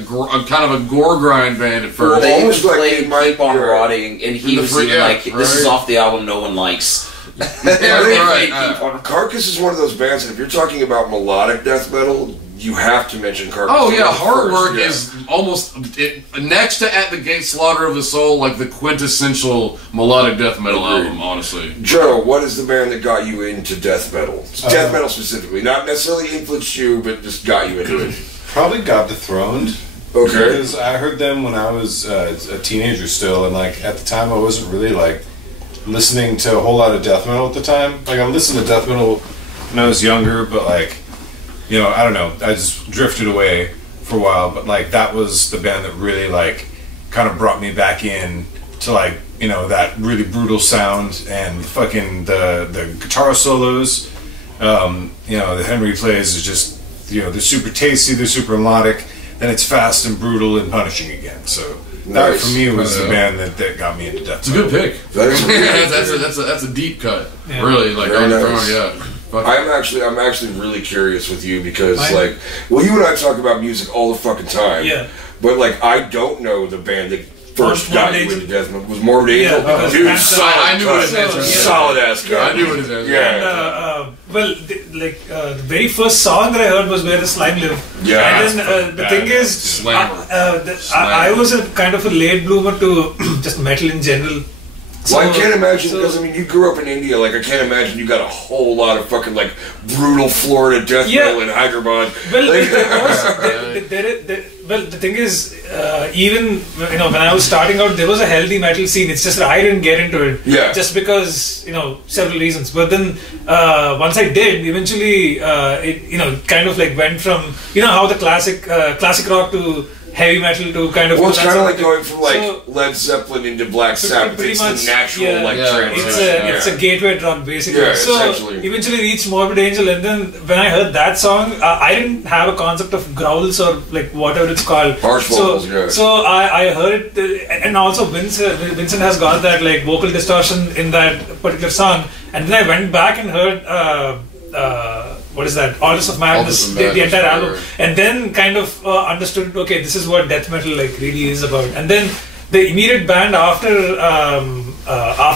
kind of a gore grind band at first. they even almost like played in my Keep On era. Rotting, and he The was free- even yeah, like, "This is right. off the album no one likes." Yeah, They right. played Keep On- Carcass is one of those bands that if you're talking about melodic death metal, you have to mention Carcass. Oh yeah, Hard first, Work yeah. is almost next to At the Gate, Slaughter of the Soul, like the quintessential melodic death metal Agreed. album. Honestly, Joe, what is the band that got you into death metal? Death metal specifically, not necessarily influenced you, but just got you into it. Probably got dethroned. Okay. Because I heard them when I was a teenager still, and like at the time I wasn't really like listening to a whole lot of death metal at the time. Like I listened to death metal when I was younger, but like, you know, I don't know, I just drifted away for a while. But like that was the band that really like kind of brought me back in to like, you know, that really brutal sound and fucking the guitar solos. You know, the Henry plays is just, you know, they're super tasty, they're super melodic. Then it's fast and brutal and punishing again. So that Nice. for me was the band that got me into death it's a good pick. That is that's a deep cut. Yeah. Really, like Very on the nice. throne. Yeah. Fuck. I'm actually really curious with you because Mine? like, well, you and I talk about music all the fucking time. Yeah. But like, I don't know the band that first got Morbid you Angel? into death metal. Was Morbid Angel? Yeah, because Dude, that's the- solid I knew cut. what his answer was. Solid ass cut. I knew what his answer. Yeah. Well, the very first song that I heard was Where the Slime Live. Yeah. And then the thing is, Slammer. I was a kind of a late bloomer to just metal in general. Well, I can't imagine so- because I mean you grew up in India. Like I can't imagine you got a whole lot of fucking like brutal Florida death Yeah. metal in Hyderabad. Well, Like- well, the thing is, even you know, when I was starting out, there was a healthy metal scene. It's just that I didn't get into it, Yeah. just because you know several reasons. But then once I did, eventually, it you know kind of like went from you know how the classic rock to heavy metal to kind of. Well, it's that kind of sort like thing. going from like So- Led Zeppelin into Black Sabbath. pretty It's much, the natural yeah. like Yeah. transition. It's a gateway drug basically. Yeah, so essentially. eventually reached Morbid Angel, and then when I heard that song, I didn't have a concept of growls or like whatever it's called. Harsh vocals, yeah. So I heard it, and also Vincent has got that like vocal distortion in that particular song, and then I went back and heard. What is that? Aldous of Madness, Aldous of the Madness, entire right, album, right. and then kind of understood. Okay, this is what death metal like really is about. And then the immediate band after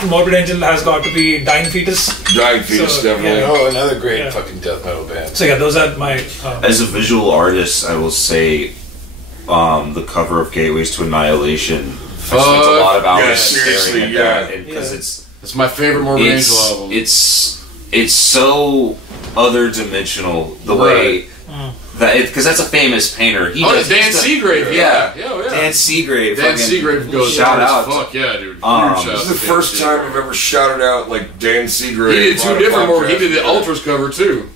Morbid Angel has got to be Dying Fetus. Dying Fetus, So, definitely. yeah. Oh, another great Yeah. fucking death metal band. So yeah, those are my. As a visual artist, I will say the cover of Gateways to Annihilation. I spent a lot of hours yeah, staring seriously, at yeah. that because Yeah. It's my favorite Morbid Angel album. it's so other dimensional the way that because that's a famous painter. He Oh, does Dan stuff- Seagrave. Yeah. Yeah. Dan Seagrave. Dan fucking Seagrave goes shout hard out. as fuck. Yeah, dude. Huge Um, shout This out is the to Dan first time Seagrave. I've ever shouted out like Dan Seagrave. He did on two a different Morbid. He podcast. did the Ultras cover too.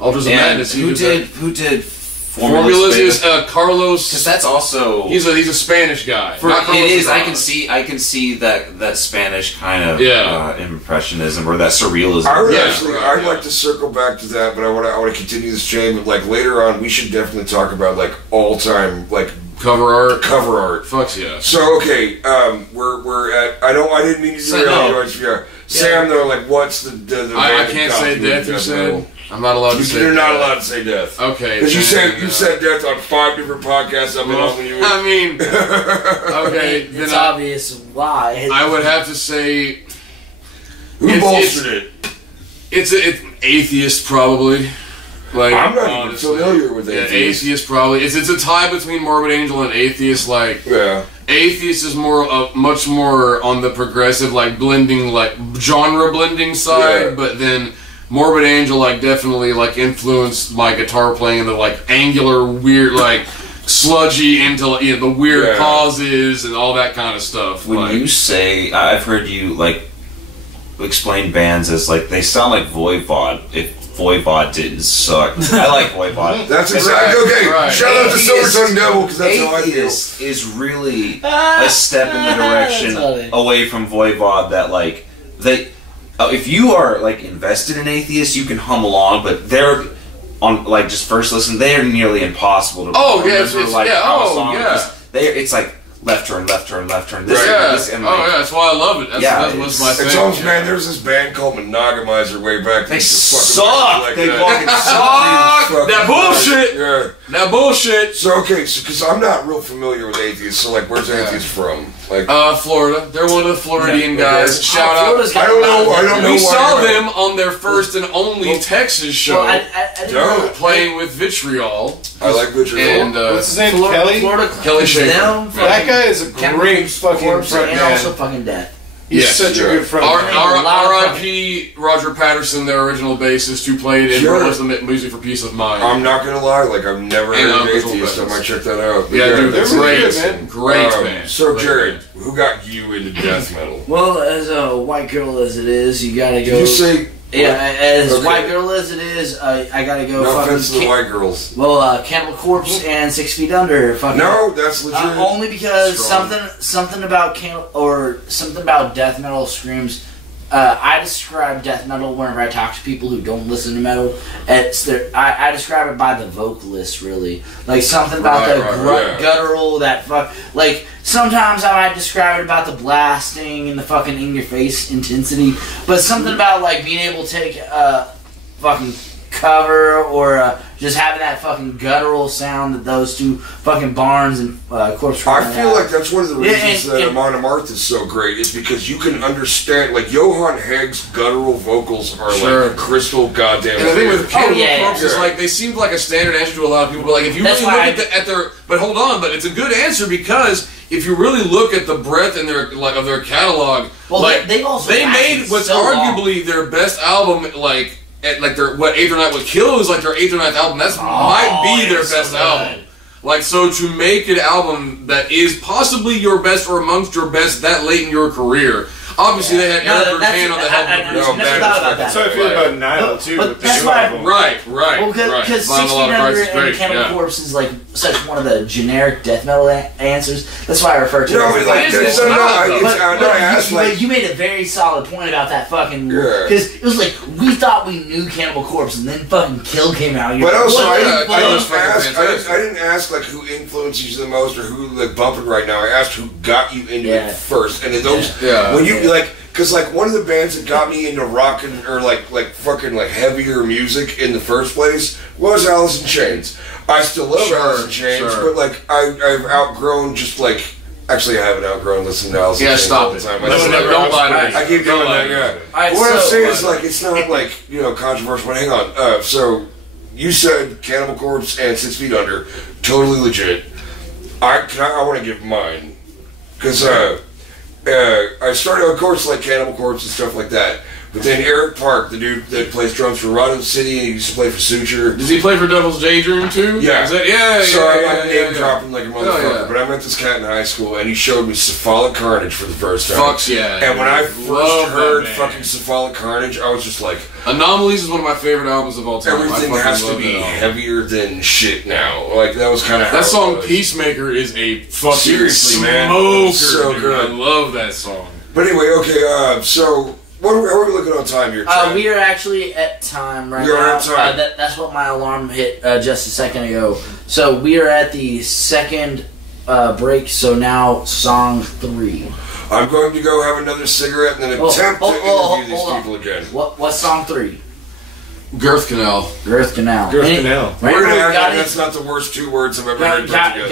Ultras of And Madness. He who did Formulas is Carlos. because that's also He's a Spanish guy. for, Not it Carlos is. I Gonzalez. can see that Spanish kind of Yeah. impressionism or that surrealism. I would Yeah, actually, right, I'd yeah. like to circle back to that, but I want to continue this chain. But like later on, we should definitely talk about like all time like Cover art. cover art. Fucks yeah. So okay, we're at. I didn't mean to Sam, derail no. you. Yeah. Sam though, like what's the I band that can't got say you into death. You said metal? I'm not allowed to say. You're not death. allowed to say death. Okay. Because you then, said death on 5 different podcasts. I've been Well, on when you. I mean, okay. Then It's obvious why. I would have to say Who it's- bolstered it? it's atheist probably. Like I'm not even honestly. familiar with Yeah, atheist. atheist probably. It's a tie between Morbid Angel and Atheist. Like Yeah. Atheist is much more on the progressive, like blending, like genre blending side. Yeah. But then Morbid Angel, like definitely like influenced my guitar playing and the like angular, weird, like sludgy into the weird Yeah. pauses and all that kind of stuff. When like, you say, I've heard you like explain bands as like they sound like Voivod. If Voivod didn't suck, I like Voivod. That's exactly okay. right. Shout out to Silver Tongue Devil because that's how I feel. Atheist is really a step in the That's direction funny. away from Voivod that like they if you are like invested in Atheist, you can hum along, but they're on like just first listen, they are nearly impossible to Oh, yeah, remember, it's like yeah, how a oh, song yeah. is. It's like left turn, left turn, left turn. This, Yeah. this, and like, Oh yeah, that's why I love it. That's what's my thing. It's almost, man, there's this band called Monogamizer way back. They suck. suck. They fucking Suck. That bullshit. Yeah. That bullshit. So okay, because I'm not real familiar with Atheist, so like, where's Atheist from? Like, Florida. They're one of the Floridian guys. Okay. Shout out. I don't know. We why saw I know. them on their first and only Texas show, Well, I didn't know. playing with Vitriol. I like Vitriol. And What's his name? Florida, Kelly? Kelly Shaker. Them, That guy is a great fucking Corpse front and man. also fucking Death. He's Yes, such a good front man. R.I.P. Roger Patterson, their original bassist, who played in Sure. most of the music for Peace of Mind. I'm not gonna lie, like I've never And heard of Visual Atheist. I Weapons. might check that out. But Yeah, dude, they're that's really great, good, man. Great, man. So Great, Jared, man. who got you into death metal? Well, as a white girl as it is, you gotta go. Did you say? Yeah, as Okay. white girl as it is, I gotta go. No fucking offense to the white girls. Well, Cannibal Corpse and 6 Feet Under. Fucking, No, that's legit. only because Strong. something about something about death metal screams. I describe death metal whenever I talk to people who don't listen to metal. I describe it by the vocalist, really. Like something about Right, the right, yeah. guttural, that fuck. Like sometimes I might describe it about the blasting and the fucking in your face intensity, but something about like being able to take fucking cover or just having that fucking guttural sound that those two fucking Barnes and Corpse. I feel like that's one of the Yeah, reasons and- that Amon Amarth is so great is because you can understand, like, Johann Hegg's guttural vocals are Sure. like crystal goddamn And the thing clear. with Cannibal yeah, Corpse is yeah. like they seemed like a standard answer to a lot of people, but like if you That's really why look at their but hold on, but it's a good answer because if you really look at the breadth in their like of their catalog, Well, like they've also they lasted made what's so long. arguably their best album, like at like their what Eighth or Ninth What Kill is like their 8th or 9th album. That's might be their it's best so album. Like so to make an album that is possibly your best or amongst your best that late in your career. Obviously, they had No, Eric that's- Bertan on the I help. never No, thought bad about that. That's how I feel about Nile, too, but with the that's new why- album. Right. Well, because 6 Feet Vinyl Out of Under Price is and great, Cannibal yeah. Corpse is like such one of the generic death metal answers. That's why I refer to No, it. as like, is, there's it's no, not, I, though. it's, I know I asked, like, you made a very solid point about that fucking Yeah. because it was like we thought we knew Cannibal Corpse and then fucking Kill came out. You're but like, also, what I the didn't, fuck? I Kill didn't is fucking ask, fantastic. I didn't ask, like, who influences you the most or who, like, bumping right now. I asked who got you into Yeah. it first. And then those, Yeah. when you, like, because, like, one of the bands that got me into rock and, or, like fucking, like, heavier music in the first place was Alice in Chains. I still love Sure, Alice in Chains, sure. but, like, I've outgrown just, like, actually, I haven't outgrown listening to Alice in Yeah, Chains stop all the it. time. No, just, no, like, don't lie to me. I keep Don't doing lie that, to me. yeah. Alright, What I'm so- saying is, like, it's not, like, you know, controversial, but hang on. So, you said Cannibal Corpse and 6 Feet Under, totally legit. I want to give mine. Because, I started, of course, like Cannibal Corpse and stuff like that. But then Eric Park, the dude that plays drums for Rotten City, and he used to play for Suture. Does he play for Devil's Daydream too? Yeah. Is that, yeah. So yeah, I'm yeah, name yeah. dropping like a motherfucker, yeah. but I met this cat in high school, and he showed me Cephalic Carnage for the first time. Fucks yeah. And when I Love first that heard band. fucking Cephalic Carnage, I was just like, Anomalies is one of my favorite albums of all time. everything I fucking has to love be that album. heavier than shit now. Like, that was kind of how That song it was. Peacemaker is a fucking Seriously, man. smoker. So dude. good. I love that song. But anyway, okay, so, how are we looking on time here, Chad? We are actually at time right We are now. at time. That's what my alarm hit just a second ago. So we are at the second break. So now song 3. I'm going to go have another cigarette and then attempt to interview these hold on. people again. What song 3? Girth Canal. Girth Canal. Girth Any- Canal. Right, We're gonna got act like any- that's not the worst 2 words I've ever got, heard put got, together.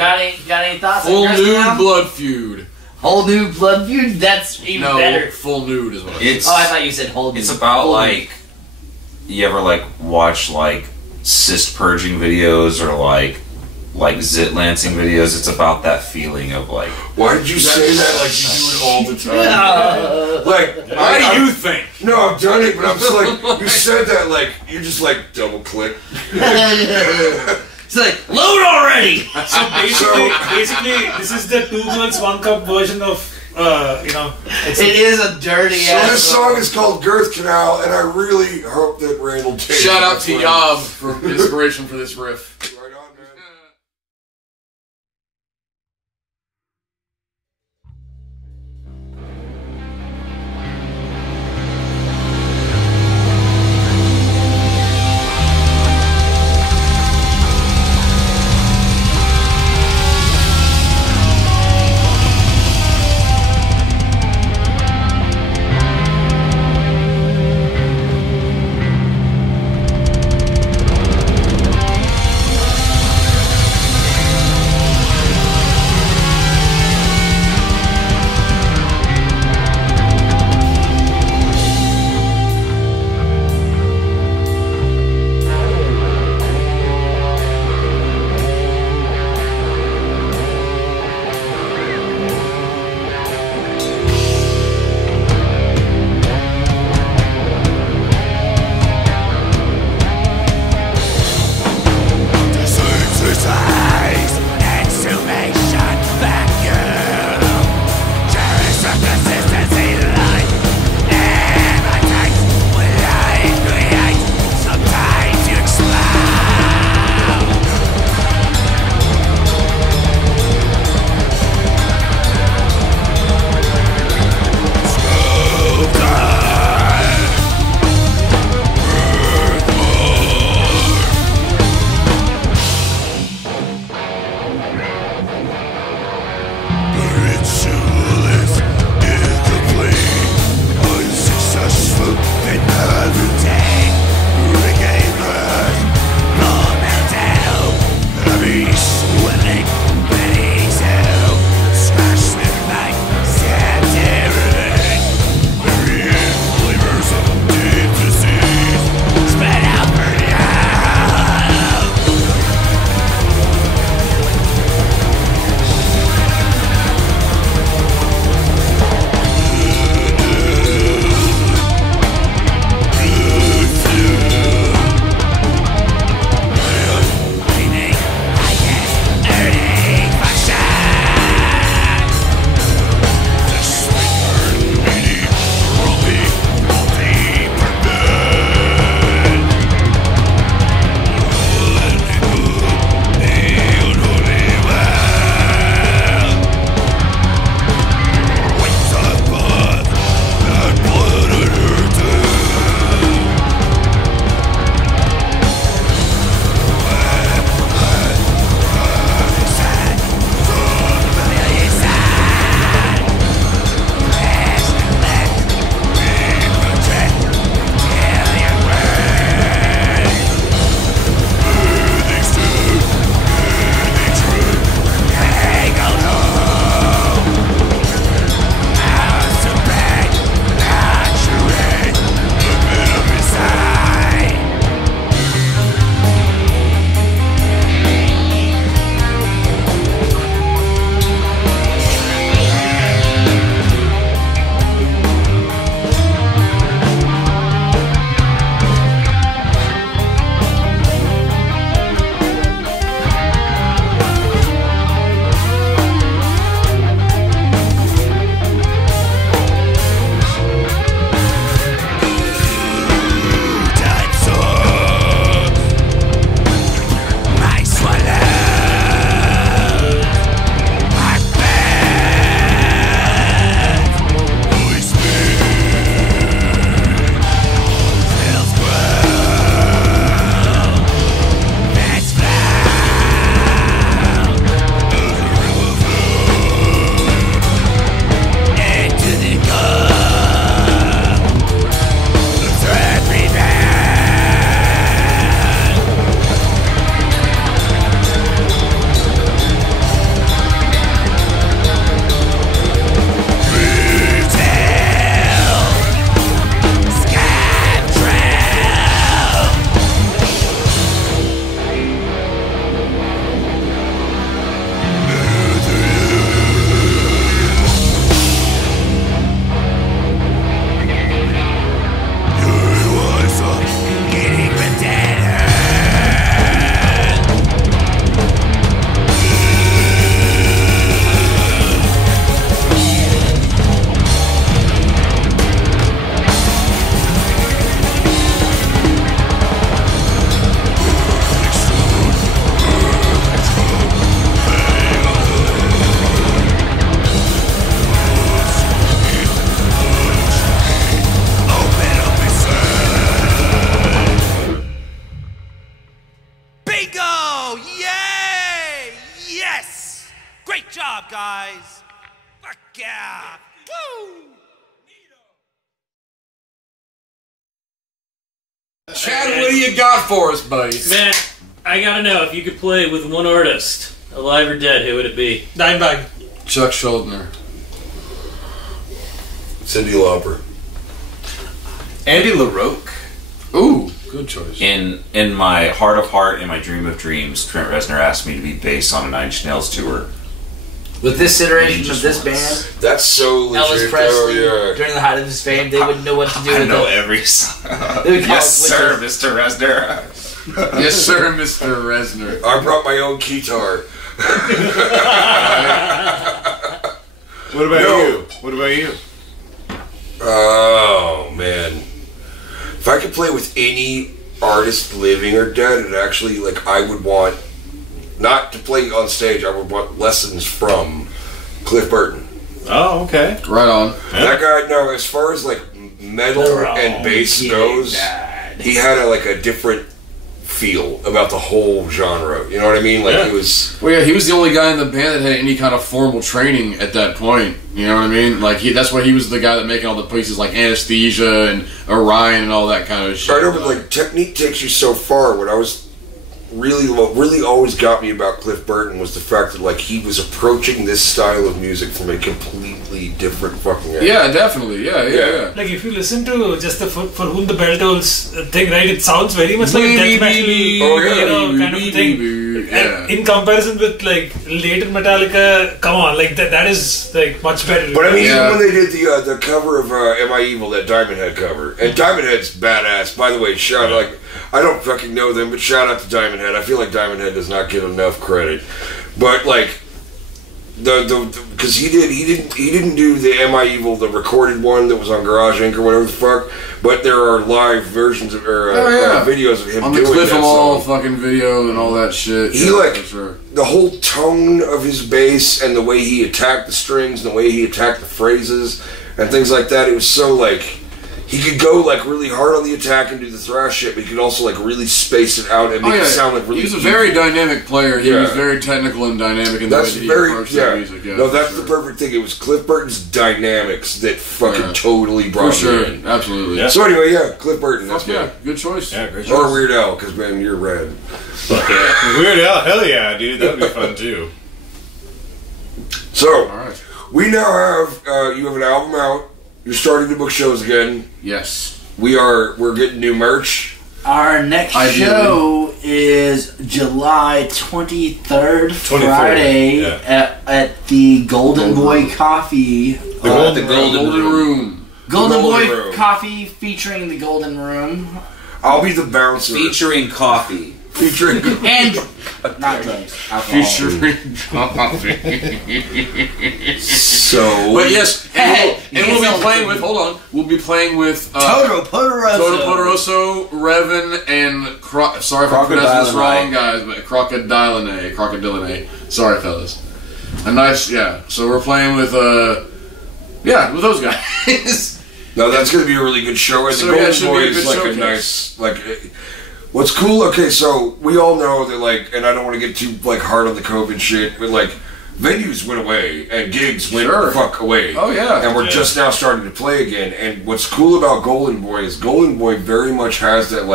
got any thoughts Full on Girth nude Canal? blood feud. Whole new blood feud. That's even No, better. full nude is what I It's Oh, I thought you said whole. it's nude. about Full like you ever like watch like cyst purging videos or like zit lancing videos. It's about that feeling of like Why did you say that like you do it all the time? nude. Like, Why do you think? No, I've done it, but I'm just like, you said that like, you just like double click. It's like load already. So basically, this is the 2 girls 1 cup version of It is a dirty So ass. this song is called Girth Canal, and I really hope that Randall takes Shout out it. to Yob for inspiration for this riff. Right on, man. guys. Fuck yeah. Woo! Chad, what do you got for us, buddy? Man, I gotta know, if you could play with one artist, alive or dead, who would it be? Dimebag. Chuck Schuldiner. Cyndi Lauper. Andy LaRocque. Ooh, good choice. In my heart of heart, in my dream of dreams, Trent Reznor asked me to be bass on a Nine Inch Nails tour. With this iteration of this band, That's so legit. Elvis Presley, yeah. during the height of his fame, they wouldn't know what to do I with know it. every song. They would call Yes, it sir, with Mr. Reznor. Yes, sir, Mr. Reznor. I brought my own guitar. What about No. you? What about you? Oh, man. If I could play with any artist living or dead, it actually, like, I would want, not to play on stage, I would want lessons from Cliff Burton. Oh, okay. Right on. That guy, no, as far as, like, metal and bass goes, he had a different feel about the whole genre. You know what I mean? Like he was. Well, yeah, he was the only guy in the band that had any kind of formal training at that point. You know what I mean? Like that's why he was the guy that making all the pieces like Anesthesia and Orion and all that kind of shit. I know, but like technique takes you so far. What really always got me about Cliff Burton was the fact that like he was approaching this style of music from a completely different fucking angle. Yeah, definitely. Yeah. Like if you listen to just the For Whom the Bell Tolls thing, right? It sounds very much like a death metal, kind of thing. Yeah. And in comparison with like later Metallica, come on, like that is like much better. But I mean, even when they did the cover of Am I Evil, that Diamond Head cover, and Diamond Head's badass. By the way, I don't fucking know them, but shout out to Diamond Head. I feel like Diamond Head does not get enough credit, but like because he didn't do the Am I Evil, the recorded one that was on Garage Inc. or whatever the fuck. But there are live versions of videos of him on the doing Cliff that All song. fucking video and all that shit. He the whole tone of his bass and the way he attacked the strings and the way he attacked the phrases and things like that. It was so like. He could go like really hard on the attack and do the thrash shit, but he could also like really space it out and make it sound like really. He was a very dynamic player. He was very technical and dynamic in the way that he approached the music. Yeah, no, that's the perfect thing. It was Cliff Burton's dynamics that fucking totally brought me in. Absolutely. Yeah. So anyway, Cliff Burton. That's good choice. Yeah, great choice. Or Weird Al, because man, you're rad. Fuck yeah. Weird Al, hell yeah, dude. That'd be fun too. So, we now have you have an album out. You're starting to book shows again. Yes. We're getting new merch. Our next show is July 23rd, Friday, at the Golden Boy Coffee. The Golden Room. Golden Boy Coffee featuring the Golden Room. I'll be the bouncer. Featuring coffee. And not drugs. Alcohol. Featuring coffee. So, but yes, and we'll be playing with. Hold on, we'll be playing with Toto Poderoso, Revan, and sorry if I pronounced this wrong, guys, but Crocodilene. Sorry, fellas. A nice, So we're playing with with those guys. No, that's going to be a really good show. And the Golden Boy is like a nice What's cool? Okay, so we all know that and I don't want to get too hard on the COVID shit, but venues went away and gigs went the fuck away. Oh yeah, and we're just now starting to play again. And what's cool about Golden Boy is Golden Boy very much has that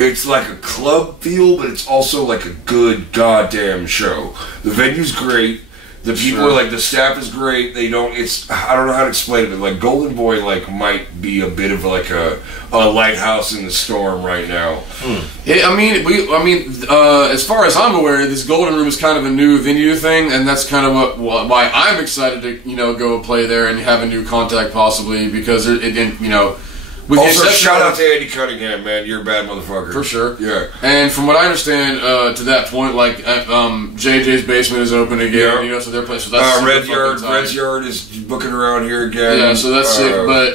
it's like a club feel, but it's also like a good goddamn show. The venue's great. The people are the staff is great. They don't. I don't know how to explain it, but Golden Boy might be a bit of a lighthouse in the storm right now. Yeah, as far as I'm aware, this Golden Room is kind of a new venue thing, and that's kind of why I'm excited to go play there and have a new contact possibly because Also, shout out to Andy Cunningham, man. You're a bad motherfucker. For sure. Yeah. And from what I understand, to that point, JJ's Basement is open again, so they're playing. So that's Red's Yard is booking around here again. Yeah, so that's sick. But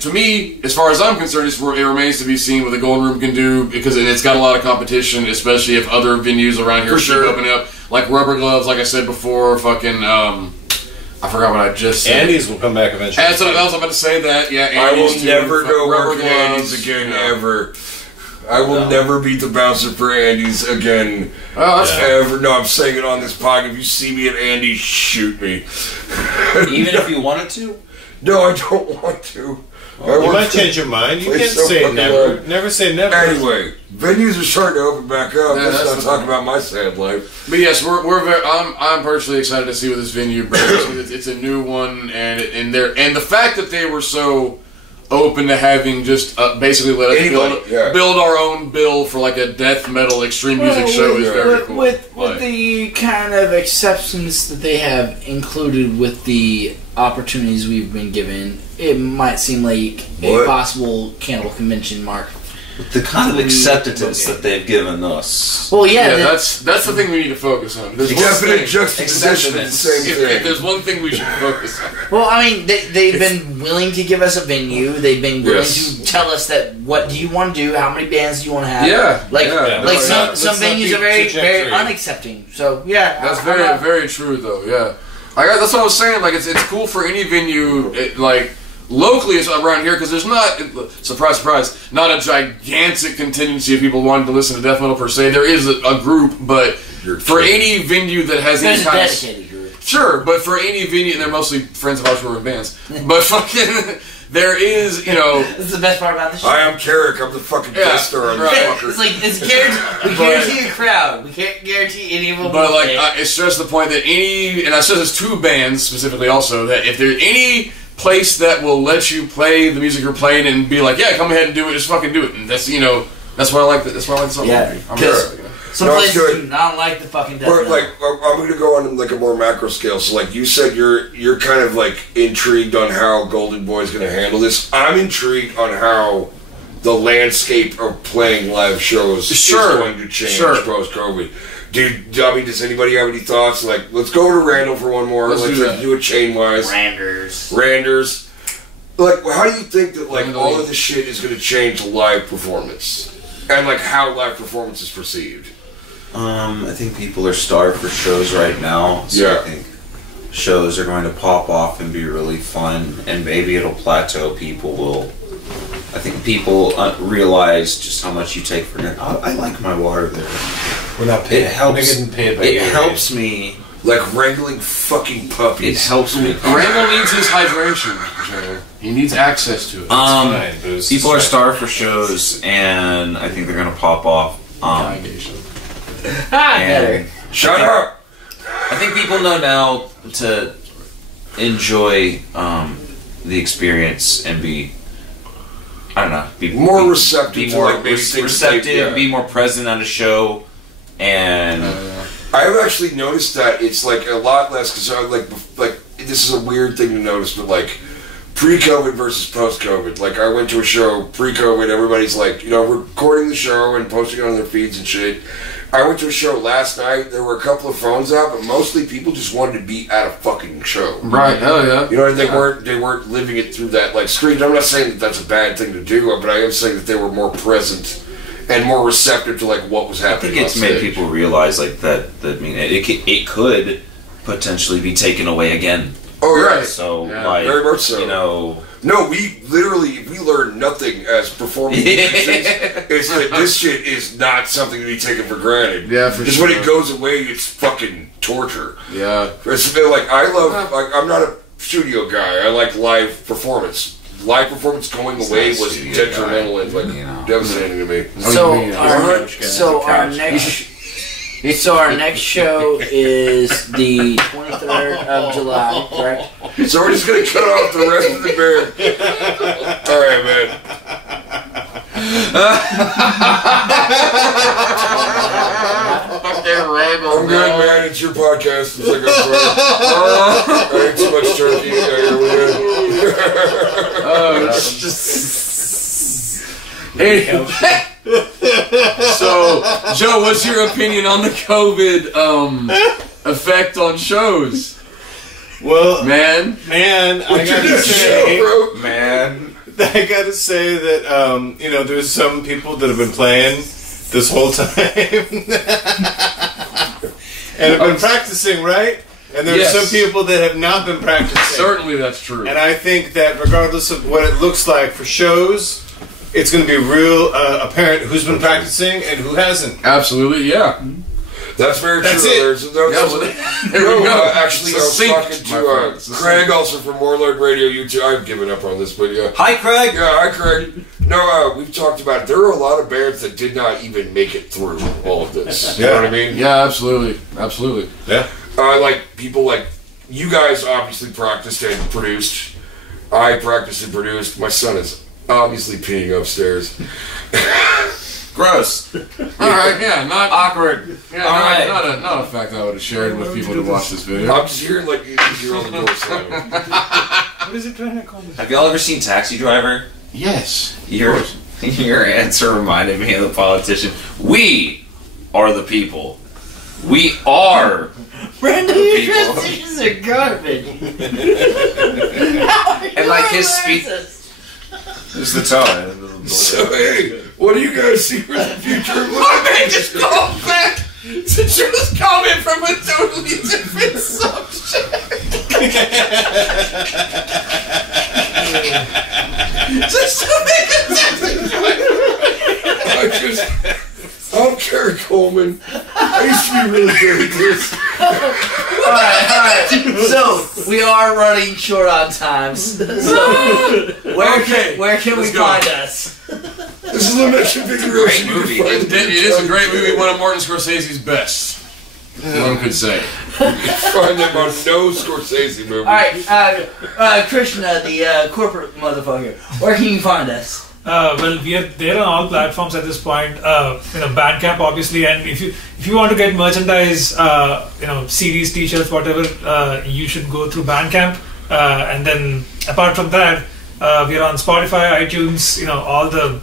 to me, as far as I'm concerned, it remains to be seen what the Golden Room can do because it's got a lot of competition, especially if other venues around here keep opening up, like Rubber Gloves, like I said before, I forgot what I just said. Andy's will come back eventually. That's what I was about to say. That I will never go work at Andy's again ever. I will never be the bouncer for Andy's again. Oh, that's ever. No, I'm saying it on this podcast. If you see me at Andy's, shoot me. Even if you wanted to? No, I don't want to. You might change your mind. You can't say never. Never say never. Anyway, venues are starting to open back up. Let's not talk about my sad life. But yes, I'm personally excited to see what this venue brings. It's a new one, and the fact that they were so open to having just basically let us build our own bill for a death metal extreme music show is very cool. With the kind of exceptions that they have included with the opportunities we've been given, it might seem like a possible Cannibal Convention mark. The kind of acceptance that they've given us. Well, that's the thing we need to focus on. Definite juxtaposition is the same thing. If there's one thing we should focus on. Well, they've been willing to give us a venue. They've been willing to tell us that what do you want to do, how many bands do you want to have. Some venues are very, very unaccepting. So that's very, very true though. Yeah, that's what I was saying. It's cool for any venue. locally is around here because there's not, surprise, surprise, not a gigantic contingency of people wanting to listen to death metal per se. There is a group, but for any venue that has any kind of dedicated group. Sure, but for any venue, and they're mostly friends of ours who are in bands. But fucking, there is, you know. This is the best part about the show. Hi, I'm Carrick. I'm the fucking guest star on this fucker. It's like, it's guaranteed. We guarantee a crowd. We can't guarantee any of them. But like, it stressed the point that any, and I said this to bands specifically also, that if there's any place that will let you play the music you're playing and be like, yeah, come ahead and do it, just fucking do it. And that's, you know, that's why I like that's why I like the song. Yeah, because some places do not like the fucking death metal. Like, I'm going to go on like a more macro scale. So, like you said, you're kind of like intrigued on how Golden Boy's going to handle this. I'm intrigued on how the landscape of playing live shows is going to change post-COVID. Dude, I mean, does anybody have any thoughts? Like, let's go to Randall for one more. Let's do it chain-wise. Randers. Like, how do you think that, like, all of this shit is going to change live performance? And, like, how live performance is perceived? I think people are starved for shows right now. So I think shows are going to pop off and be really fun, and maybe it'll plateau. People will. I think people realize just how much you take for granted. I like my water there. We're not paid. It helps. It helps me. Like wrangling fucking puppies. It helps me. Randall needs his hydration. He needs access to it. People are starved for shows, and I think they're going to pop off. Shut up! I think people know now to enjoy the experience and be, I don't know, be more receptive, be more receptive, be more present on a show, and I've actually noticed that it's like a lot less because like this is a weird thing to notice, but like pre-COVID versus post-COVID. Like I went to a show pre-COVID, everybody's like, you know, recording the show and posting it on their feeds and shit. I went to a show last night. There were a couple of phones out, but mostly people just wanted to be at a fucking show. Right? Hell yeah. You know, they weren't living it through that like screen. I'm not saying that that's a bad thing to do, but I am saying that they were more present and more receptive to like what was happening. I think it's made people realize like that. I mean, it could potentially be taken away again. Oh, you're right. So, like, very much so. You know. No, we learned nothing as performing musicians. It's that this shit is not something to be taken for granted. Yeah, for sure. When it goes away, it's fucking torture. Yeah. It's like, I love, like, I'm not a studio guy. I like live performance. Live performance going away was detrimental and like devastating to me. So our next show is the 23rd of July, correct? So we're just gonna cut off the rest of the band. All right, man. I'm good, man. It's your podcast. It's like I ate too much turkey. So, Joe, what's your opinion on the COVID effect on shows? Well, man, I gotta say that you know, there's some people that have been playing this whole time and have been practicing, right? And there are some people that have not been practicing. Certainly, that's true. And I think that regardless of what it looks like for shows, it's going to be real apparent who's been practicing and who hasn't. Absolutely, yeah. That's very true. Actually, I was talking to Craig, also from Warlord Radio YouTube. I've given up on this, but yeah. Hi, Craig. Yeah, hi, Craig. No, we've talked about it. There are a lot of bands that did not even make it through all of this. You know what I mean? Yeah, absolutely. Absolutely. Yeah. Like, people like, you guys obviously practiced and produced. I practiced and produced. My son is obviously peeing upstairs. Gross. Alright, yeah, not awkward. Yeah, not a fact I would have shared with people to watch this video. I'm just hearing like you hear all the door slamming. What is it trying to call me? Have y'all ever seen Taxi Driver? Yes. Your answer reminded me of the politician. We are the people. We are Brandon, your transitions are garbage. And like his speech. It's the tone. So, hey, what do you guys see for the future? My man just called back to just comment from a totally different subject. gentlemen. I used to be really good at this. Alright. So, we are running short on time. So, where can we find us? This is Lament Configuration. Great movie. It is a great movie, one of Martin Scorsese's best. One could say. Find them on no Scorsese movie. Alright, Krishna, the corporate motherfucker, where can you find us? Well, we are there on all platforms at this point. Bandcamp, obviously, and if you want to get merchandise, CDs, T-shirts, whatever, you should go through Bandcamp. And then, apart from that, we are on Spotify, iTunes, all the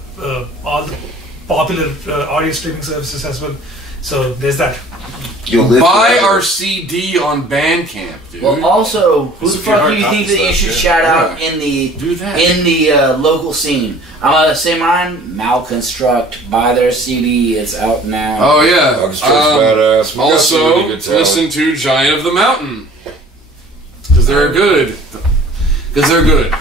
popular audio streaming services as well. So there's that. Buy our CD on Bandcamp, dude. Well, also, who the There's a few fuck do hard you think copies that you though, should too. shout out in the local scene? I'm gonna say mine. Malconstruct. Buy their CD. It's out now. Oh yeah. Orchestra's badass. We got some Also, really good talent. listen to Giant of the Mountain because they're good. Because they're good.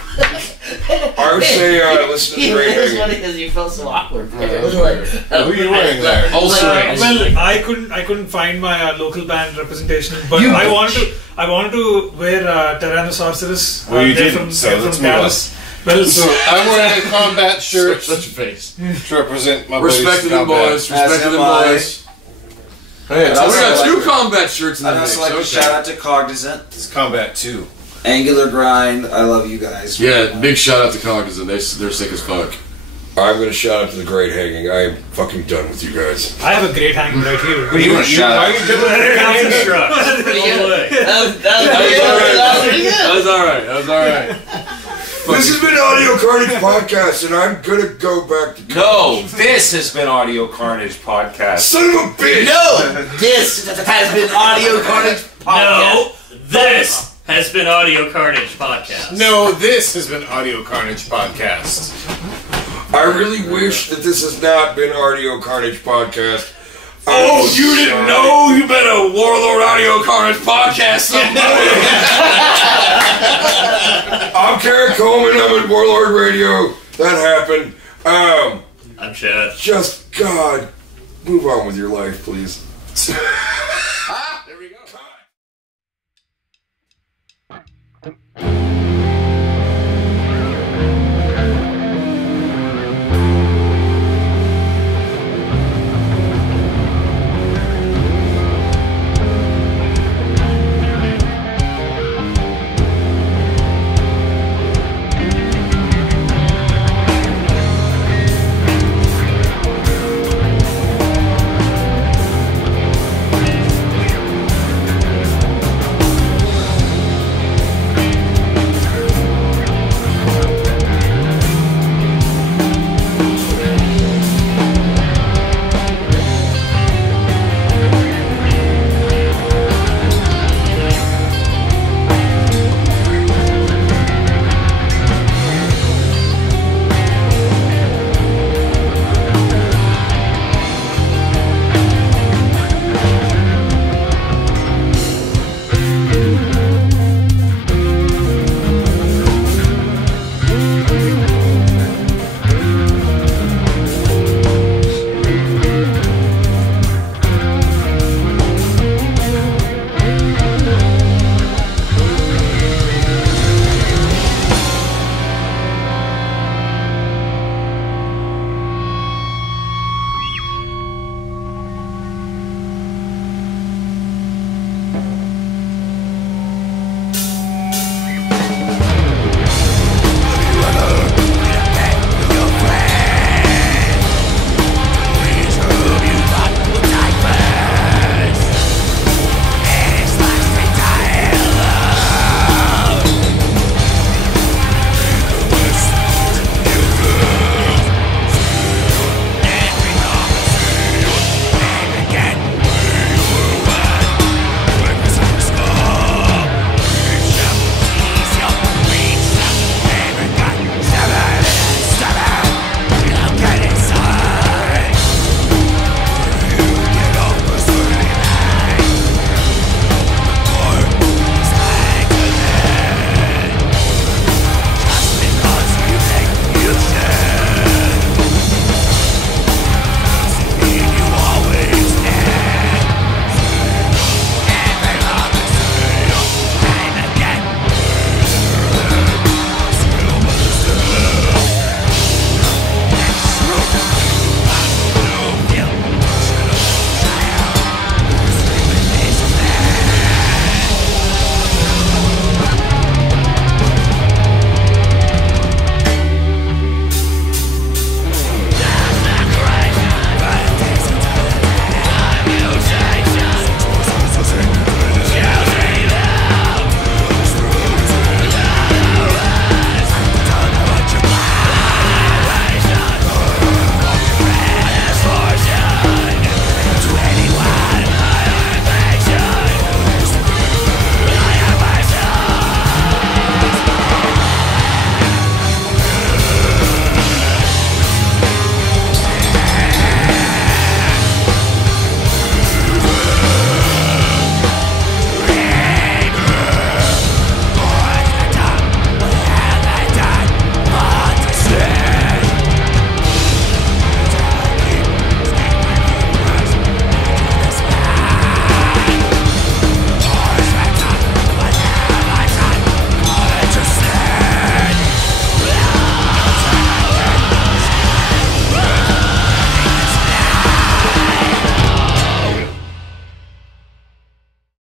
I would say listen to the Great It's Hanging. funny because you felt so awkward. Who are you wearing there? Also, Well, I couldn't find my local band representation, but You I bitch. wanted to wear Tyrannosaurus. Well, you they're didn't, so they're let's from move on. Dallas. Well, I'm wearing a combat shirt such a face. to represent my buddy's Respect to them combat. boys. Respect to them am I. boys. Hey, I'd so we also got like two to- combat shirts in the I'd mix. also like to Okay. shout out to Cognizant, It's combat 2. Angular Grind. I love you guys. Yeah, big shout out to Cognizant. They're sick as fuck. I'm gonna shout out to the Great Hanging. I am fucking done with you guys. I have a great hanging right here. You want to shout out? Construct. That's pretty good. All the way. That was That pretty good. was alright. That was alright. This has been Audio Carnage Podcast, and I'm gonna go back to No, this has been Audio Carnage Podcast. Son of a bitch! No, this has been Audio Carnage Podcast. No, this has been Audio Carnage Podcast. No, this has been Audio Carnage Podcast. I really wish that this has not been Audio Carnage Podcast. Oh, you didn't know? You better Warlord Audio Carnage Podcast somebody. I'm Carrot Coleman. I'm at Warlord Radio. That happened. I'm Chad. Just God, move on with your life, please. There we go.